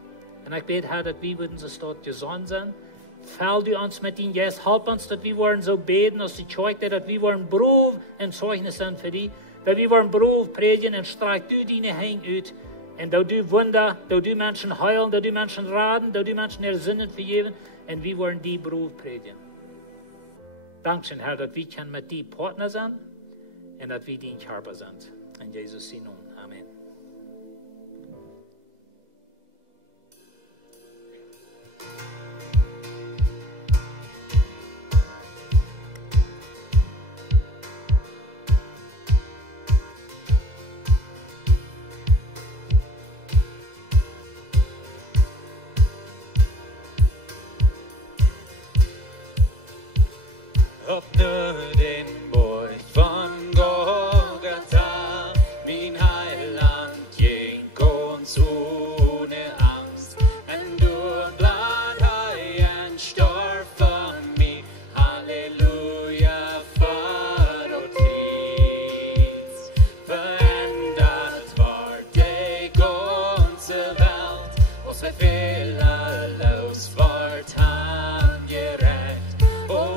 Und ich bete, Herr, dass wir würden uns dort gesund sein. Fall du uns mit ihnen, Jesus, help uns, dass wir wollen so beten, dass die Zeug, dass wir wollen Beruf und Zeugnis sein für die, dass wir wollen Beruf predigen und streich du deine Hänge aus. Und da du Wunder, da du Menschen heilen, da du Menschen raten, da du Menschen ihre Sünden vergeben, und wir wollen die Beruf predigen. Dankeschön, Herr, dass wir mit dir Partner sein und dass wir dein Körper sind. In Jesus' Namen. Amen. Öffne den Bord von Golgatha, mein Heiland, ging uns ohne Angst. Und durch Blindheit starb von mir, Halleluja, für uns. Verändert war die ganze Welt, was wir fehlerlos ward angerecht. Oh,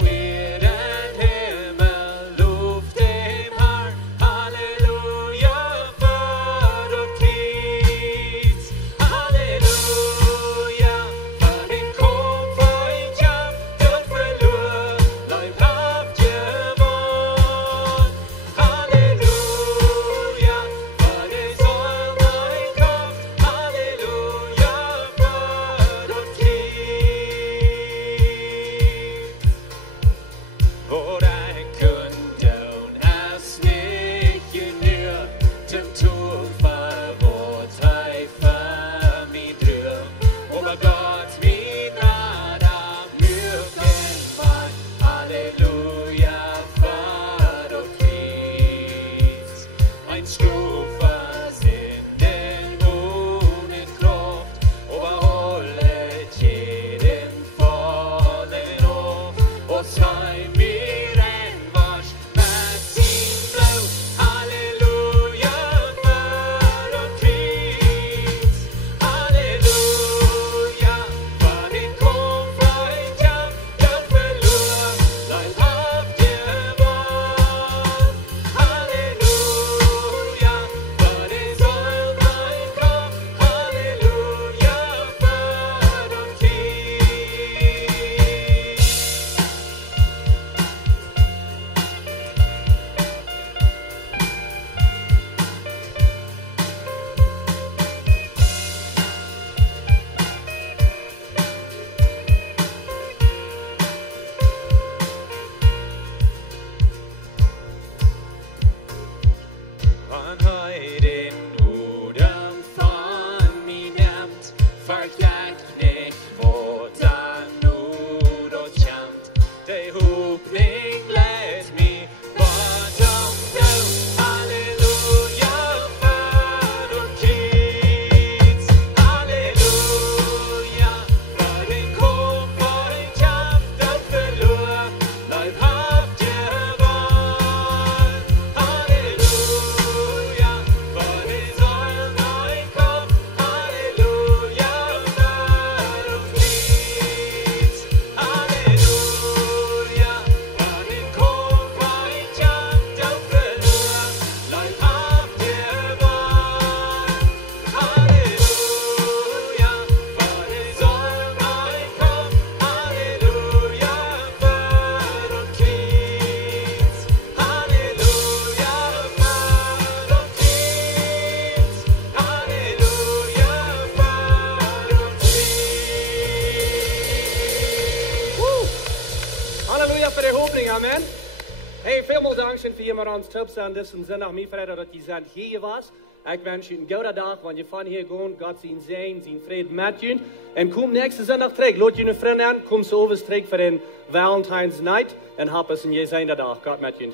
helemaal dankzij voor je maar ons tips aan deze zondag. Mijn vrede dat je zijn hier was. Ik wens je een goede dag, want je van hier gaan. God zijn vrede met je. En kom nächste zondag terug. Laat je een vriend aan. Kom zo over terug voor een Valentine's night. En hop eens in je zijn dag. God met je.